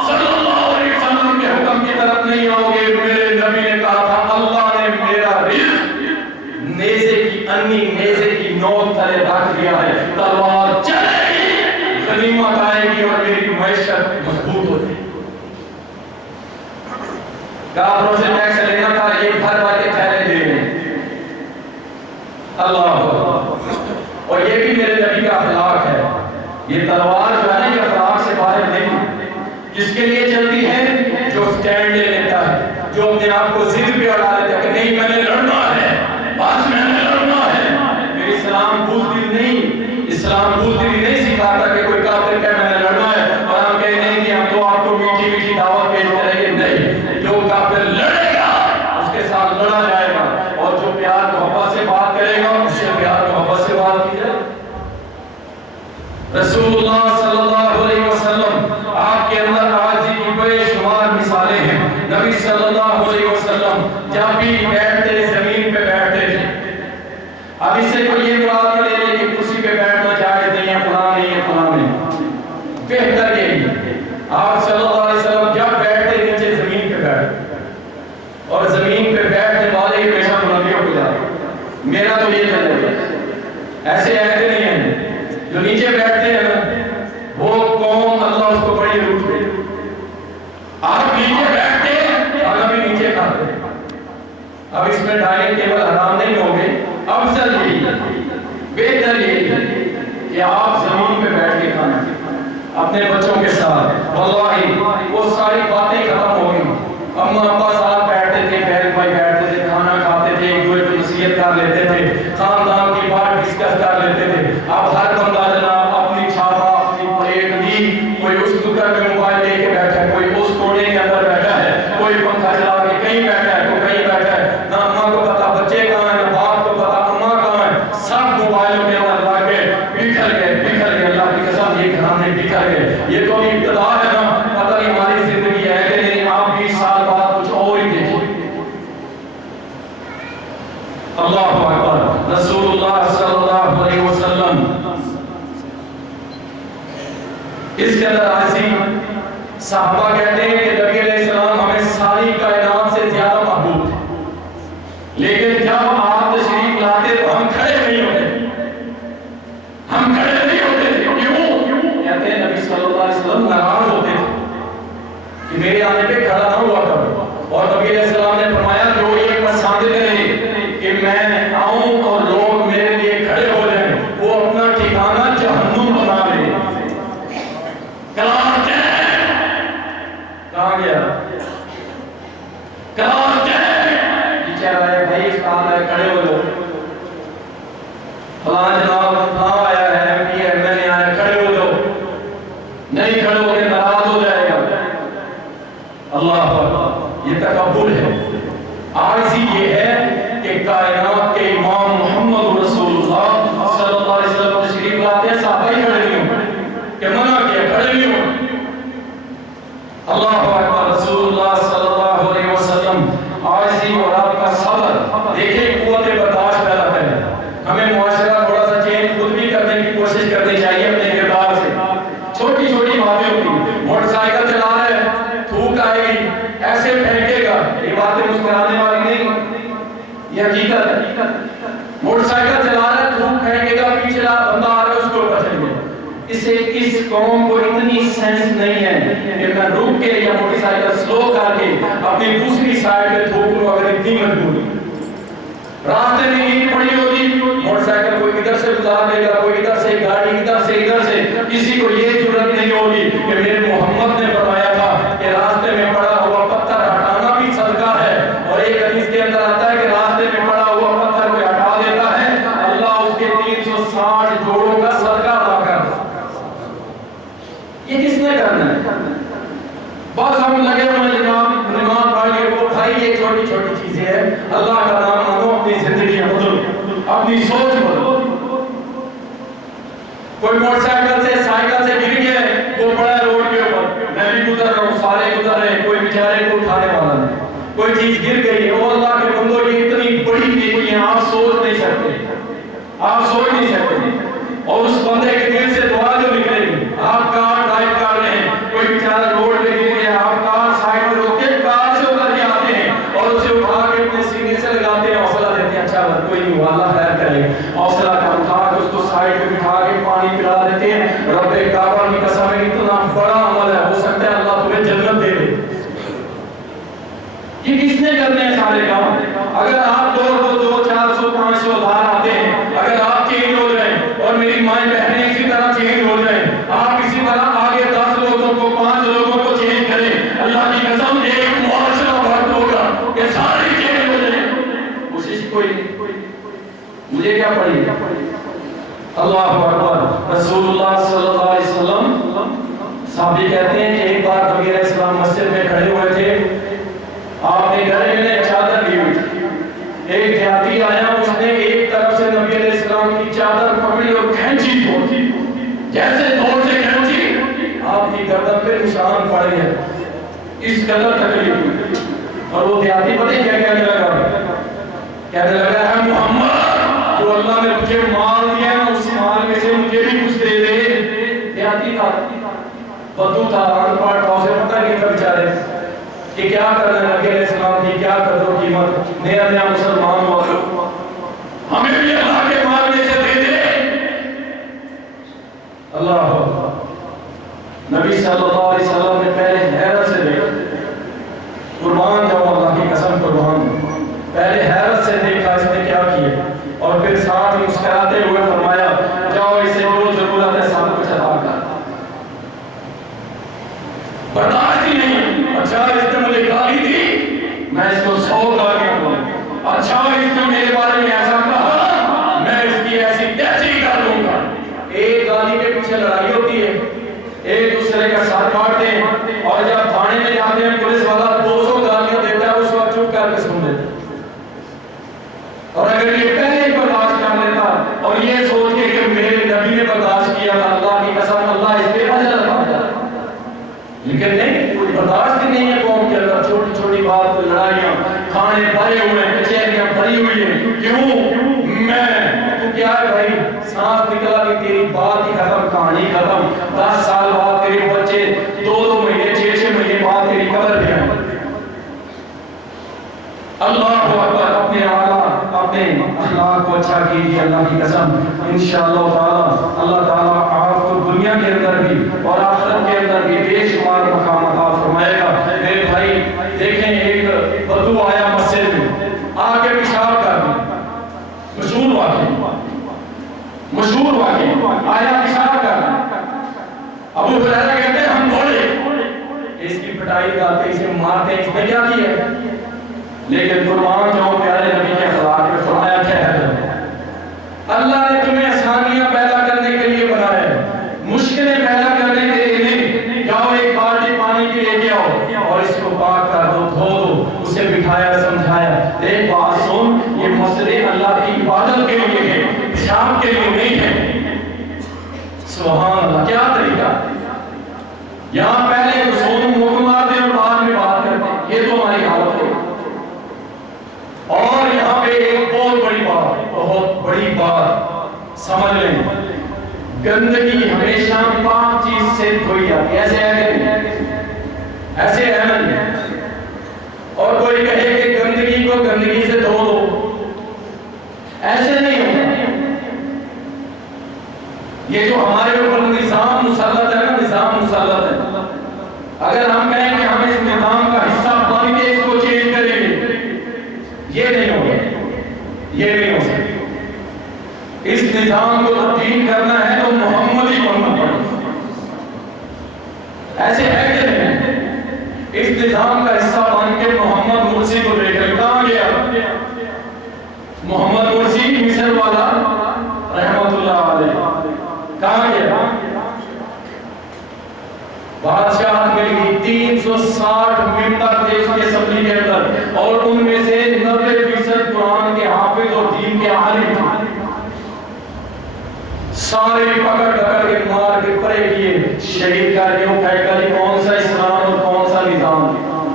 صلی اللہ علیہ وسلم کے حکم کی طرف نہیں آؤ گے، میرے نبی نے کہا تھا اللہ نے میرا رزق نیزے کی انی، نیزے کی نوک تلے رکھ دیا ہے، تلوار چلے گی، غنیمت آئے گی، اور میری معیشت مضبوط ہو جائے گی۔ کافروں سے ٹیکس لینا تھا، یہ بھر بھر کے تھیلے دے رہے ہیں، اللہ، اور یہ بھی میرے نبی کا اخلاق ہے، یہ تلوار جو ہے نا یہ اخلاق سے باہر نہیں، کس کے لیے چلتی ہے؟ جو سٹینڈ لے لیتا ہے، جو اپنے آپ کو ضد پہ اڑا لیتا ہے کہ نہیں میں نے لڑنا ہے، بس میں نے لڑنا ہے۔ پھر اسلام بزدل نہیں، اسلام بزدلی نہیں سکھاتا کہ کوئی کافر کہے میں نے لڑنا ہے اور ہم کہیں نہیں کہ ہم تو آپ کو میٹھی میٹھی دعوت بھیجتے رہیں گے، نہیں، جو کافر لڑے گا اس کے ساتھ لڑا جائے گا، اور جو پیار محبت سے بات کرے گا اس سے پیار محبت سے بات کی جائے۔ رسول اللہ صلی اللہ علیہ وسلم آپ کے اندر عاجزی کی بے شمار مثالیں ہیں، نبی صلی اللہ علیہ وسلم جب بھی بیٹھتے زمین پہ بیٹھتے تھے، اب اس سے کوئی یہ مراد نہ لے لے کہ کرسی پہ بیٹھنا جائز نہیں ہے، فلاں نہیں ہے، فلاں نہیں، بہتر یہی آپ صلی اللہ علیہ وسلم جب بیٹھتے نیچے زمین پہ بیٹھتے، اور زمین پہ بیٹھنے والے ہی پیشہ بلندیوں کو جاتے، میرا تو یہ چلے گا، ایسے ایسے نہیں ہیں جو نیچے بیٹھتے ہیں نا وہ قوم اللہ اس کو بڑی روٹ دے، آپ نیچے بیٹھتے اور ابھی نیچے کھاتے، اب اس میں ڈائننگ ٹیبل حرام نہیں ہوگے، افضل یہی بہتر یہی کہ آپ زمین پہ بیٹھ کے کھانا اپنے بچوں کے ساتھ، واللہ وہ ساری باتیں ختم ہو گئی، اماں ابا ساتھ بیٹھتے تھے، بہن بھائی بیٹھتے تھے، کھانا کھاتے تھے، ایک دوسرے کو نصیحت کر لیتے تھے، خاندان کی بات ڈسکس کر لیتے تھے، اب ہر بندہ جناب اپنی چھاپا اپنی پلیٹ لی، کوئی اس دکر میں موبائل لے کے بیٹھا ہے، کوئی اس کونے کے اندر بیٹھا ہے، کوئی پنکھا چلا کے کہیں بیٹھا ہے، کوئی کہیں بیٹھا ہے، نہ اماں کو پتا بچے کہاں ہیں، نہ باپ کو پتا اماں کہاں ہے، سب موبائلوں کے اندر لا کے بکھر گئے، اللہ کی قسم یہ گھرانے بکھر گئے، یہ تو ابھی ابتدا ہے نا، پتہ نہیں ہماری زندگی ہے کہ نہیں، آپ 20 سال بعد کچھ اور ہی دیکھیں۔ اللہ اکبر، رسول اللہ صلی اللہ علیہ وسلم اس کے اندر عاجزی، صحابہ کہتے ہیں کہ نبی علیہ السلام ہمیں ساری کائنات سے زیادہ محبوب تھے، لیکن لیکچر آیا بھائی استاد ہے کھڑے ہو جاؤ، فلاں جناب فلاں آیا ہے ایم ایل اے آیا کھڑے ہو جاؤ، نہیں کھڑے ہو کے ناراض ہو جائے گا. اللہ اکبر، یہ تکبر ہے. عاجزی یہ ہے کہ کائنات کے امام محمد رسول اللہ صلی اللہ علیہ وسلم تشریف لاتے ہیں، صحابہ ہی کھڑے نہیں ہوں کہ منع کیا کھڑے نہیں ہوں. اللہ اکبر. رسول اللہ صلی اللہ علیہ وسلم عاجزی اور آپ کا صبر دیکھیں قوت برداشت پیدا کرے. ہمیں معاشرہ تھوڑا سا چینج خود بھی کرنے کی کوشش کرنی چاہیے اپنے کردار سے. چھوٹی چھوٹی باتیں ہوتی، موٹر سائیکل چلا رہا ہے تھوک آئے گی ایسے پھینکے گا، یہ باتیں مسکرانے والی نہیں، یہ حقیقت ہے. موٹر سائیکل چلا رہا ہے تھوک پھینکے گا، پیچھے بندہ آ رہا ہے اس کو بچیں گے. اسے اس قوم کو اتنی سینس نہیں ہے کہ میں رک کے یا موٹر سائیکل سلو کر کے اپنی دوسری سائیڈ پہ تھوک لوں. اگر اتنی مجبوری راستے میں اینٹ پڑی ہوگی، موٹر سائیکل کوئی ادھر سے گزار لے گا، کوئی ادھر سے، گاڑی ادھر سے، کسی کو یہ ضرورت نہیں ہوگی کہ میرے محمد نے فرمایا تھا کہ راستے میں پڑا ہوا پتھر ہٹانا بھی صدقہ ہے. اور ایک حدیث کے اندر آتا ہے کہ راستے میں پڑا ہوا پتھر کوئی ہٹا دیتا ہے اللہ اس کے 360 جوڑوں کا صدقہ ادا کرتا. یہ کس نے کرنا ہے؟ بس ہم لگے ہوئے جناب نماز پڑھ لیے وہ بھائی یہ چھوٹی چھوٹی چیزیں ہیں. اللہ کا نام مانو، اپنی زندگی بدلو، اپنی سوچ بدلو. کوئی موٹر سائیکل سے گر گیا ہے، وہ پڑا ہے روڈ کے اوپر، میں بھی گزر رہا ہوں، سارے گزر رہے ہیں، کوئی بیچارے کو اٹھانے والا نہیں. کوئی چیز گر گئی ہے، وہ اللہ کے بندوں یہ اتنی بڑی نیکی ہے آپ سوچ نہیں سکتے. اور اس بندے کے دل سے دعا جو نکلے گی. آپ کار ڈرائیو کر رہے ہیں، کوئی بیچارہ روڈ پہ گر گیا، آپ کار سائیڈ میں روک کے کار سے اتر کے آتے ہیں اور اسے اٹھا کے اپنے سینے سے لگاتے ہیں، حوصلہ دیتے ہیں، اچھا کوئی نہیں ہوا اللہ خیر کرے. حوصلہ کا اٹھا کے اس کو سائیڈ پہ بٹھا کے پانی پلا دیتے ہیں. رب کعبہ کی قسم ہے اتنا بڑا عمل ہے، ہو سکتا ہے اللہ تمہیں جنت دے دے. یہ کس نے کرنے ہیں سارے کام؟ اگر آپ 200 400 500 ہزار آتے ہیں، اگر آپ چینج ہو جائیں اور میری مائیں بہنیں اسی طرح چینج ہو جائیں، آپ اسی طرح آگے 10 لوگوں کو 5 لوگوں کو چینج کریں، اللہ کی قسم ایک معاشرہ بھر ہوگا کہ سارے چینج ہو جائیں. کوشش کوئی مجھے کیا پڑی. اللہ اکبر. رسول اللہ صلی اللہ علیہ وسلم صحابی کہتے ہیں کہ ایک بار نبی علیہ السلام مسجد میں کھڑے ہوئے تھے، آپ نے گھر میں ایک چادر لی ہوئی تھی. ایک دیہاتی آیا، اس نے ایک طرف سے نبی علیہ السلام کی چادر پکڑی اور کھینچی، جیسے زور سے کھینچی آپ کی گردن پہ نشان پڑ گیا. اس قدر تکلیف ہوئی. اور وہ دیہاتی پتہ کیا کہنے لگا ہے محمد جو اللہ نے تجھے مال دیا نا اس مال میں سے مجھے بھی کچھ دے دے. دیہاتی تھا، بدو تھا، ان پڑھ تھا، اسے پتہ نہیں تھا بیچارے کہ کیا کرنا ہے. نبی علیہ السلام کی کیا قدر و قیمت، نیا مسلمان ہوا، ہمیں بھی اللہ کے مال میں سے دے دے. اللہ نبی صلی اللہ علیہ وسلم نے پہلے حیرت سے دیکھا، قربان جاؤ اللہ کی قسم قربان، پہلے حیرت سے دیکھا اس نے کیا کیا، اور پھر ساتھ مسکراتے ہوئے فرمایا جاؤ اسے جو ضرورت ہے سب کچھ عطا کر. برداشت ہی نہیں. اچھا اس نے مجھے گالی دی، میں اس کو 100 گالیاں دوں. اچھا اس نے میرے بارے میں ایسا کہا، میں اس کی ایسی تیسی کر دوں گا. ایک گالی کے پیچھے لڑائی ہوتی ہے، ایک دوسرے کا ساتھ کاٹتے ہیں، اور جب تھانے میں جاتے ہیں پولیس والا 200 گالیاں دیتا ہے، اس وقت چپ کر کے سن لیتا. اور اگر یہ پہلے ہی برداشت کر لیتا اور یہ سوچ کے کہ میرے نبی نے برداشت کیا تھا، اللہ کی قسم اللہ اس پہ اجر پاتا. لیکن نہیں، کوئی برداشت ہی نہیں ہے قوم کے اندر. چھوٹی چھوٹی بات پہ لڑائیاں، کھانے بھرے ہوئے ہیں، کچہریاں بھری ہوئی ہیں. کیوں؟ میں تو کیا ہے بھائی، سانس نکلا کہ تیری بات ہی ختم، کہانی ختم. 10 سال بعد تیرے بچے 2 مہینے 6 مہینے بعد تیری قبر پہ آئیں. اللہ اکبر. اپنے اعلیٰ اپنے اخلاق کو اچھا کیجیے اللہ کی قسم. انشاءاللہ تعالی اللہ تعالی آپ کو دنیا کے اندر بھی اور آخرت کے اندر بھی بے شمار مقام عطا فرمائے گا. میرے بھائی دیکھیں، ایک بدو آیا مسجد میں، آ کے پیشاب کر دیا. مشہور واقعہ آیا پیشاب کر دیا. ابو ہریرہ کہتے ہیں ہم دوڑے، اس کی پٹائی کرتے، اسے مارتے، اس نے کیا کیا. لیکن قربان جاؤ پیارے ایک بات سن، یہ مسئلے اللہ کی عبادت کے لیے ہیں، پیشاب کے لیے نہیں ہیں۔ سبحان اللہ، کیا طریقہ! یہاں پہلے غسول منہ مارتے اور بعد میں بات کرتے ہیں، یہ تو ہماری حالت ہے۔ اور یہاں پہ ایک بہت بڑی بات سمجھ لیں، گندگی ہمیشہ 5 چیز سے دھوئی جاتی ہے، ایسے ہے کہ ایسے ہے نہیں۔ اور کوئی کہے کہ گندگی کو گندگی سے دھو دو، ایسے نہیں ہوتا۔ یہ جو ہمارے اوپر نظام مسلط ہے نا، نظام مسلط ہے، اگر ہم کہیں کہ ہم اس نظام کا حصہ بن کے اس کو چینج کریں گے، یہ نہیں ہوگا، یہ نہیں ہو سکتا۔ اس نظام کو تبدیل کرنا ہے تو محمد ہی بننا پڑے، ایسے ہے کہ نہیں؟ اس نظام کا حصہ بن کے محمد مرسی کو لے کر کہاں گیا؟ محمد مرسی مصر والا رحمت اللہ علیہ کہاں گیا؟ بادشاہ مل گئی 360 ممبر تھے اس کے اسمبلی کے اندر، اور ان میں سے 90% قرآن کے حافظ اور دین کے عالم تھے۔ سارے پکڑ کے مار کے پرے کیے، شہید کر کے وہ پھینکا کہ کون سا اسلام اور کون سا نظام ہے۔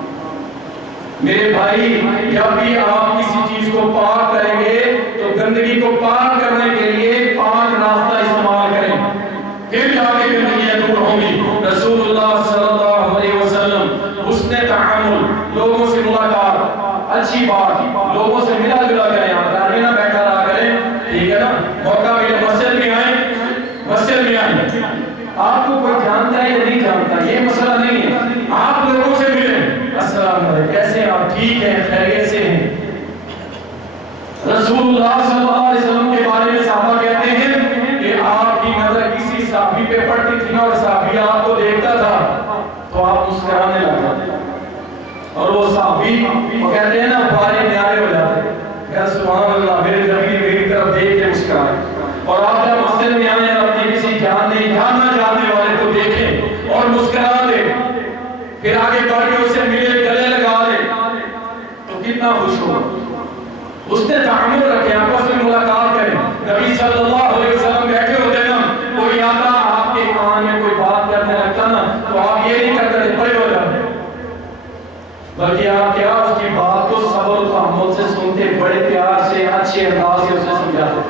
میرے بھائی، جب بھی آپ کسی چیز کو پاک کریں گے تو گندگی کو پاک کرنے کے لیے پاک راستہ استعمال کریں، پھر جا کے گندگیاں دور ہوں گی۔ رسول اللہ صلی اللہ علیہ وسلم حسن تعامل، لوگوں سے ملاقات، اچھی بات، لوگوں سے ملا جلا کریں، آپ نہ بیٹھا رہا کریں، ٹھیک ہے نا؟ موقع ملے مسجد میں آئیں، مسجد میں آئیں۔ آپ کو کوئی جانتا ہے یا نہیں جانتا یہ مسئلہ نہیں ہے، آپ لوگوں سے ملیں، السلام علیکم، کیسے ہیں آپ؟ ٹھیک ہیں، خیریت سے ہیں۔ رسول اللہ صلی اللہ علیہ وسلم کے بارے میں صحابہ کہتے ہیں کہ آپ کی نظر کسی صحابی پہ پڑتی تھی اور صحابی آپ کو دیکھتا تھا تو آپ مسکرانے لگ جاتے، اور وہ صحابی وہ کہتے ہیں نا بارے نیارے ہو جاتے، کہ سبحان اللہ، میرے نبی میری طرف دیکھ کے مسکرائے۔ اور آپ جب مسجد میں آئیں اور اپنی کسی جاننا جاننے والے کو دیکھیں اور مسکرا دیں، پھر آگے بڑھ کے اسے ملے، گلے لگا دیں، تو کتنا خوش ہوگا۔ اس نے تعامل رکھے، آپس میں ملاقات کریں۔ نبی صلی اللہ علیہ وسلم بیٹھے ہوتے نا، کوئی آتا آپ کے کان میں کوئی بات کرنے لگتا نا تو آپ یہ نہیں کرتے تھے، پڑے ہو جاتے، بلکہ آپ کیا اس کی بات کو صبر و تحمل سے سنتے، بڑے پیار سے، اچھے انداز سے اسے سمجھاتے۔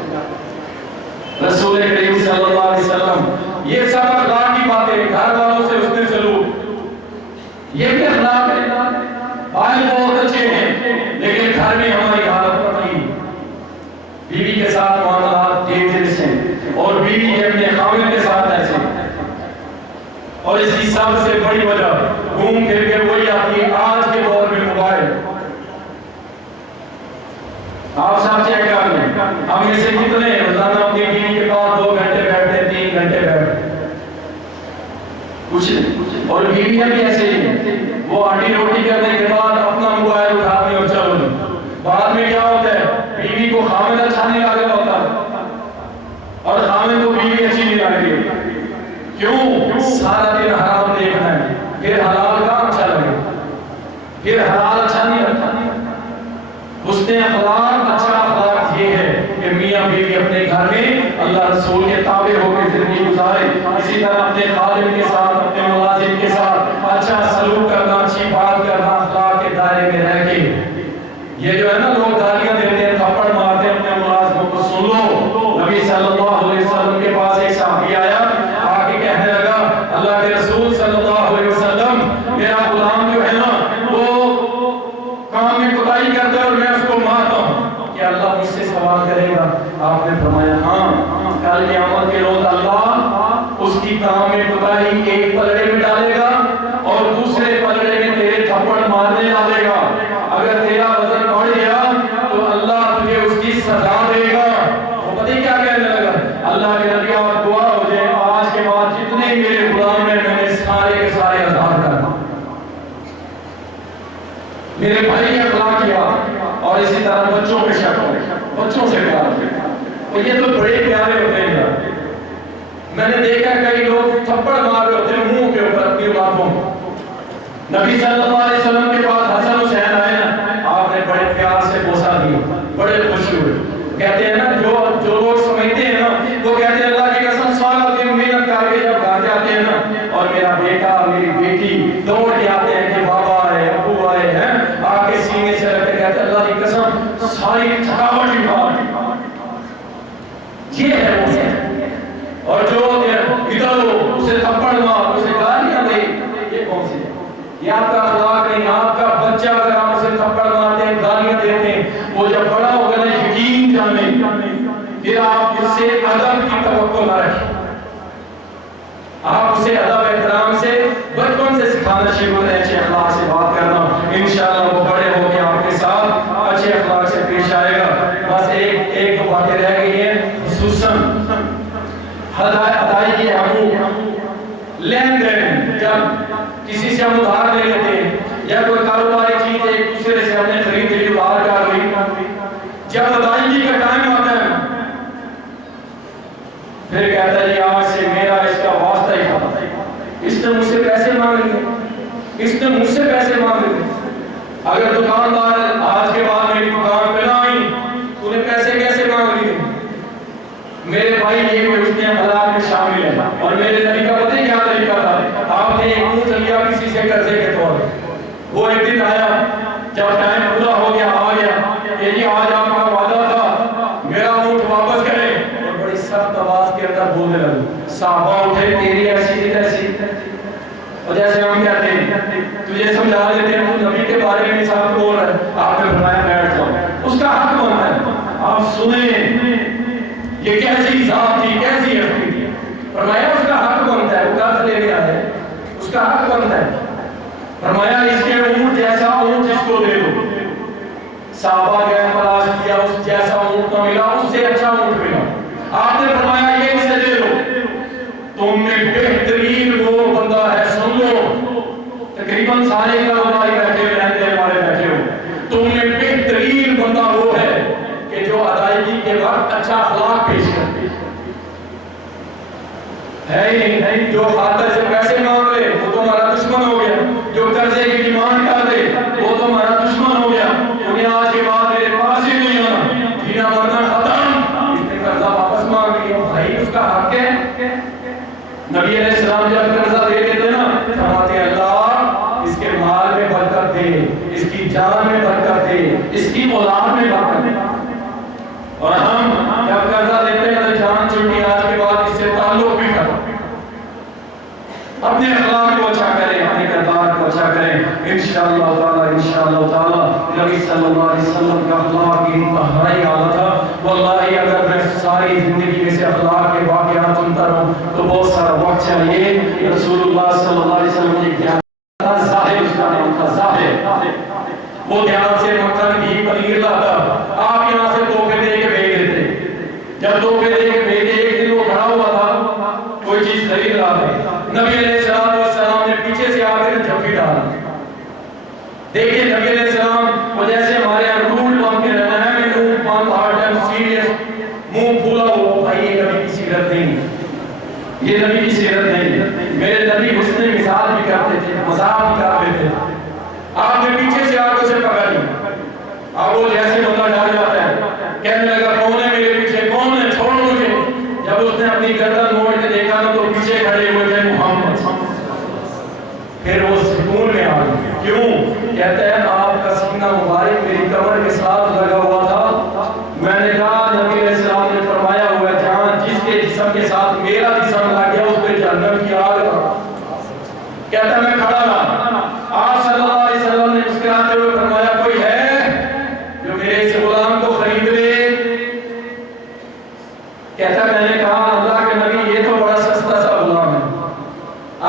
رسول کریم صلی اللہ علیہ وسلم، یہ سب اخلاق کی باتیں، گھر والوں سے اس نے سلوک، یہ بھی اخلاق ہے۔ بھائی بہت اچھے ہیں لیکن گھر میں ہماری حالت پتلی، بیوی کے ساتھ معاملات ڈینجرس ہیں، اور بیوی اپنے خاوند کے ساتھ ایسے ہیں، اور اس کی سب سے بڑی وجہ گھوم پھر کے وہی آتی ہے آج کے دور میں موبائل۔ آپ سب چیک کر لیں، ہم میں سے کتنے روزانہ اپنی بیوی کے پاس 2 گھنٹے بیٹھتے ہیں، 3 گھنٹے بیٹھتے ہیں، کچھ نہیں۔ اور بیویاں بھی ایسے ہی ہیں، وہ آٹی روٹی کرنے کے بعد اپنا موبائل اٹھاتے ہیں اور چلو، بعد میں کیا ہوتا ہے، بیوی کو خاوند اچھا نہیں لگ رہا ہوتا اور خاوند کو بیوی اچھی نہیں لگ رہی، کیوں؟ سارا دن حرام دیکھنا ہے، پھر حلال کا اچھا لگے، پھر حلال اچھا نہیں لگتا۔ حسن اخلاق، اچھا اخلاق یہ ہے کہ میاں بیوی اپنے گھر میں اللہ رسول کے تابع ہو کے زندگی گزارے، اسی طرح اپنے خادم کے ساتھ، اپنے ملازم کے ساتھ اچھا سلوک کرنا، اچھی بات کرنا، اخلاق کے دائرے میں رہ کے۔ یہ جو ہے نا لوگ گالیاں دیتے ہیں، تھپڑ مارتے ہیں اپنے ملازموں کو، سن لو، نبی صلی اللہ علیہ وسلم کے پاس ایک صحابی آیا، آ کے کہنے لگا اللہ کے رسول صلی اللہ علیہ وسلم، میرا غلام جو ہے نا وہ کام میں کوتاہی کرتا ہے اور میں اس کو مارتا ہوں، کیا اللہ مجھ سے سوال کرے گا؟ آپ نے فرمایا ہاں، کل قیامت کے روز اللہ اس کی کام میں کوتاہی ایک پلڑے میں ڈالے گا اور دوسرے پلڑے میں تیرے تھپڑ مارنے ڈالے گا، اگر تیرا وزن بڑھ گیا تو اللہ تجھے اس کی سزا دے گا۔ وہ پتہ کیا کہنے لگا، اللہ کے نبی اور دعا ہو جائے آج کے بعد جتنے میرے غلام ہیں میں نے سارے کے سارے آزاد کرنا۔ میرے بھائی نے اخلاق کیا، اور اسی طرح بچوں پہ شک ہو، بچوں سے پیار ہو، یہ تو بڑے پیارے ہوتے ہیں یار۔ میں نے دیکھا کئی لوگ تھپڑ مار رہے ہوتے ہیں منہ کے اوپر اپنی باتوں۔ نبی صلی اللہ علیہ وسلم کے پاس حسن حسین آئے نا، آپ نے بڑے پیار سے دیے, بڑے خوش ہوئے. کہتے ہیں نا جو لوگ سمجھتے ہیں نا وہ کہتے ہیں اللہ کی قسم سارا دن محنت کر کے جب گھر جاتے ہیں نا اور میرا بیٹا میری بیٹی دوڑ کے آتے ہیں کہ بابا آئے ابو آئے ہیں آ کے سینے سے رکھتے کہتے ہیں اللہ کی قسم ساری تھکاوٹ ہی مار. یہ ہے وہ. اور جو ادھر ہو اسے تھپڑ مار اسے گالیاں دے, یہ کون سی ہے؟ یہ آپ کا اخلاق نہیں. آپ کا بچہ اگر آپ اسے تھپڑ مارتے ہیں گالیاں دیتے ہیں وہ جب بڑا ہوگا نا یقین جانے پھر آپ اس سے ادب کی توقع نہ رکھیں. آپ اسے ادب احترام سے بچپن سے سکھانا شروع کریں, اچھے اخلاق سے بات کرنا. انشاءاللہ وہ بڑے ہو کے آپ کے ساتھ اچھے اخلاق سے پیش آئے گا. بس ایک دو باتیں رہ گئی ہیں, خصوصاً ادائیگی حقوق, لین دین. جب کسی سے ہم ادھار لے لیتے ہیں یا کوئی کاروباری چیز ایک دوسرے سے ہم نے خرید لی ادھار کر لی, جب ادائیگی کا ٹائم آتا ہے پھر کہتا ہے جی آج سے میرا اس کا واسطہ ہی تھا, اس نے مجھ سے پیسے مانگ لیے, اس نے مجھ سے پیسے مانگ لیے. اگر دکاندار آج کے بعد میری دکان پہ نہ آئی تو نے پیسے کیسے مانگ لیے؟ میرے بھائی یہ اس نے حالات میں شامل ہے. اور میرے نبی کا پتہ کیا طریقہ تھا؟ آپ نے ایک اونٹ لیا کسی سے قرضے کے طور پہ, وہ ایک دن آیا جب ٹائم پورا ہو گیا آ گیا کہ جی آج آپ کا وعدہ تھا میرا اونٹ واپس کرے, اور بڑی سخت آواز کے اندر بولنے لگے. صحابہ اٹھے تیری ایسی تیسی, اور جیسے ہم کہتے ہیں تجھے سمجھا دیتے ہیں تو نبی کے بارے میں سب بول رہے ہیں, آپ نے فرمایا بیٹھ جاؤ. اس کا حق بنتا ہے آپ سنیں یہ کیسی ذات تھی کیسی ہستی تھی. فرمایا اس کا حق بنتا ہے, وہ قرض لے گیا ہے اس کا حق بنتا ہے. فرمایا اس کے اونٹ جیسا اونٹ اس کو دے دو. صحابہ گئے تلاش کیا, اس جیسا اونٹ نہ ملا, اس سے اچھا اونٹ ملا. آپ نے فرمایا یہ اسے دے دو. تم میں بہترین وہ بندہ ہے, سن لو تقریباً سارے کاروباری بیٹھے ہوئے رہتے ہیں ہمارے بیٹھے ہوئے, تم میں بہترین بندہ وہ ہے کہ جو ادائیگی کے وقت اچھا اخلاق پیش کرتے ہے ہی نہیں. جو خاطر سے پیسے مانگ لے وہ تو ہمارا دشمن ہو گیا, جو قرضے کی ڈیمانڈ کر دے وہ تو ہمارا دشمن ہو گیا. انہیں آج کے بعد میرے پاس ہی نہیں آنا, جینا مرنا ختم. اس نے قرضہ واپس مانگ لیا, بھائی اس کا حق ہے. نبی علیہ السلام جب قرضہ دے دیتے نا فرماتے اللہ اس کے مال میں برکت دے, اس کی جان میں برکت دے, اس کی اولاد میں برکت دے. اور ہم جب قرضہ دیتے ہیں تو جان چھٹی آج کے بعد اس سے تعلق بھی کرو. اپنے اخلاق کو اچھا کریں, اپنے کردار کو اچھا کریں. انشاءاللہ تعالی نبی صلی اللہ علیہ وسلم کا اخلاق کی انتہائی اعلیٰ تھا. واللہ اگر میں ساری زندگی میں سے اخلاق کے واقعات سنتا رہوں تو بہت سارا وقت چاہیے. رسول اللہ صلی اللہ علیہ وسلم نے کیا زاہد, اس کا نام تھا زاہد. وہ دھیان سے مکھن گھی پنیر لاتا, آپ یہاں سے تحفے دے کے بھیج دیتے. جب تحفے دے کے بھیجے ایک دن وہ کھڑا ہوا تھا کوئی چیز خرید رہا تھا, نبی علیہ السلام نے پیچھے سے آ کر جھپکی ڈالا. دیکھیں نبی علیہ السلام وہ جیسے ہمارے یہاں رول بن کے رہنا ہے, میں رول بن ہارڈ اینڈ سیریس, منہ پھولا ہو, بھائی یہ نبی کی سیرت نہیں, یہ نبی کی سیرت نہیں. میرے نبی حسن مثال بھی کرتے تھے, مذاق بھی کرتے تھے. آپ نے پیچھے سے آ کے اسے پکڑ لیا. اب وہ جیسے بندہ ڈر جاتا ہے, کہنے لگا کون ہے میرے پیچھے, کون ہے, چھوڑ مجھے. جب اس نے اپنی گردن موڑ کے دیکھا نا تو پیچھے کھڑے ہوئے تھے محمد. پھر وہ سکون میں آ گیا. کیوں؟ کہتے ہیں آپ کا سینہ مبارک میری کمر کے ساتھ لگا ہوا تھا. میں نے کہا نبی علیہ السلام نے فرمایا ہوا جہاں جس کے جسم کے ساتھ میرا جسم لگ گیا اس پہ جہنم کی آگ لگا. کہتا ہے میں کھڑا رہا. آپ صلی اللہ علیہ وسلم نے مسکراتے ہوئے فرمایا کوئی ہے جو میرے اس غلام کو خرید لے؟ کہتا ہے میں نے کہا اللہ کے نبی یہ تو بڑا سستا سا غلام ہے,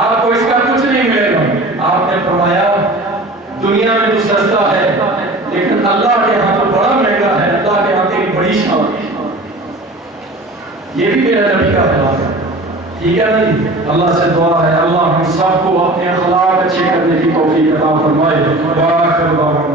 آپ کو اس کا کچھ نہیں ملے گا. آپ نے فرمایا دنیا میں تو سستا ہے لیکن اللہ کے ہاں تو بڑا مہنگا ہے, اللہ کے ہاں تیری بڑی شان ہے. یہ بھی میرا نبی کا خلاف ہے. ٹھیک ہے نا جی. اللہ سے دعا ہے اللہ ہم سب کو اپنے اخلاق اچھے کرنے کی توفیق عطا فرمائے.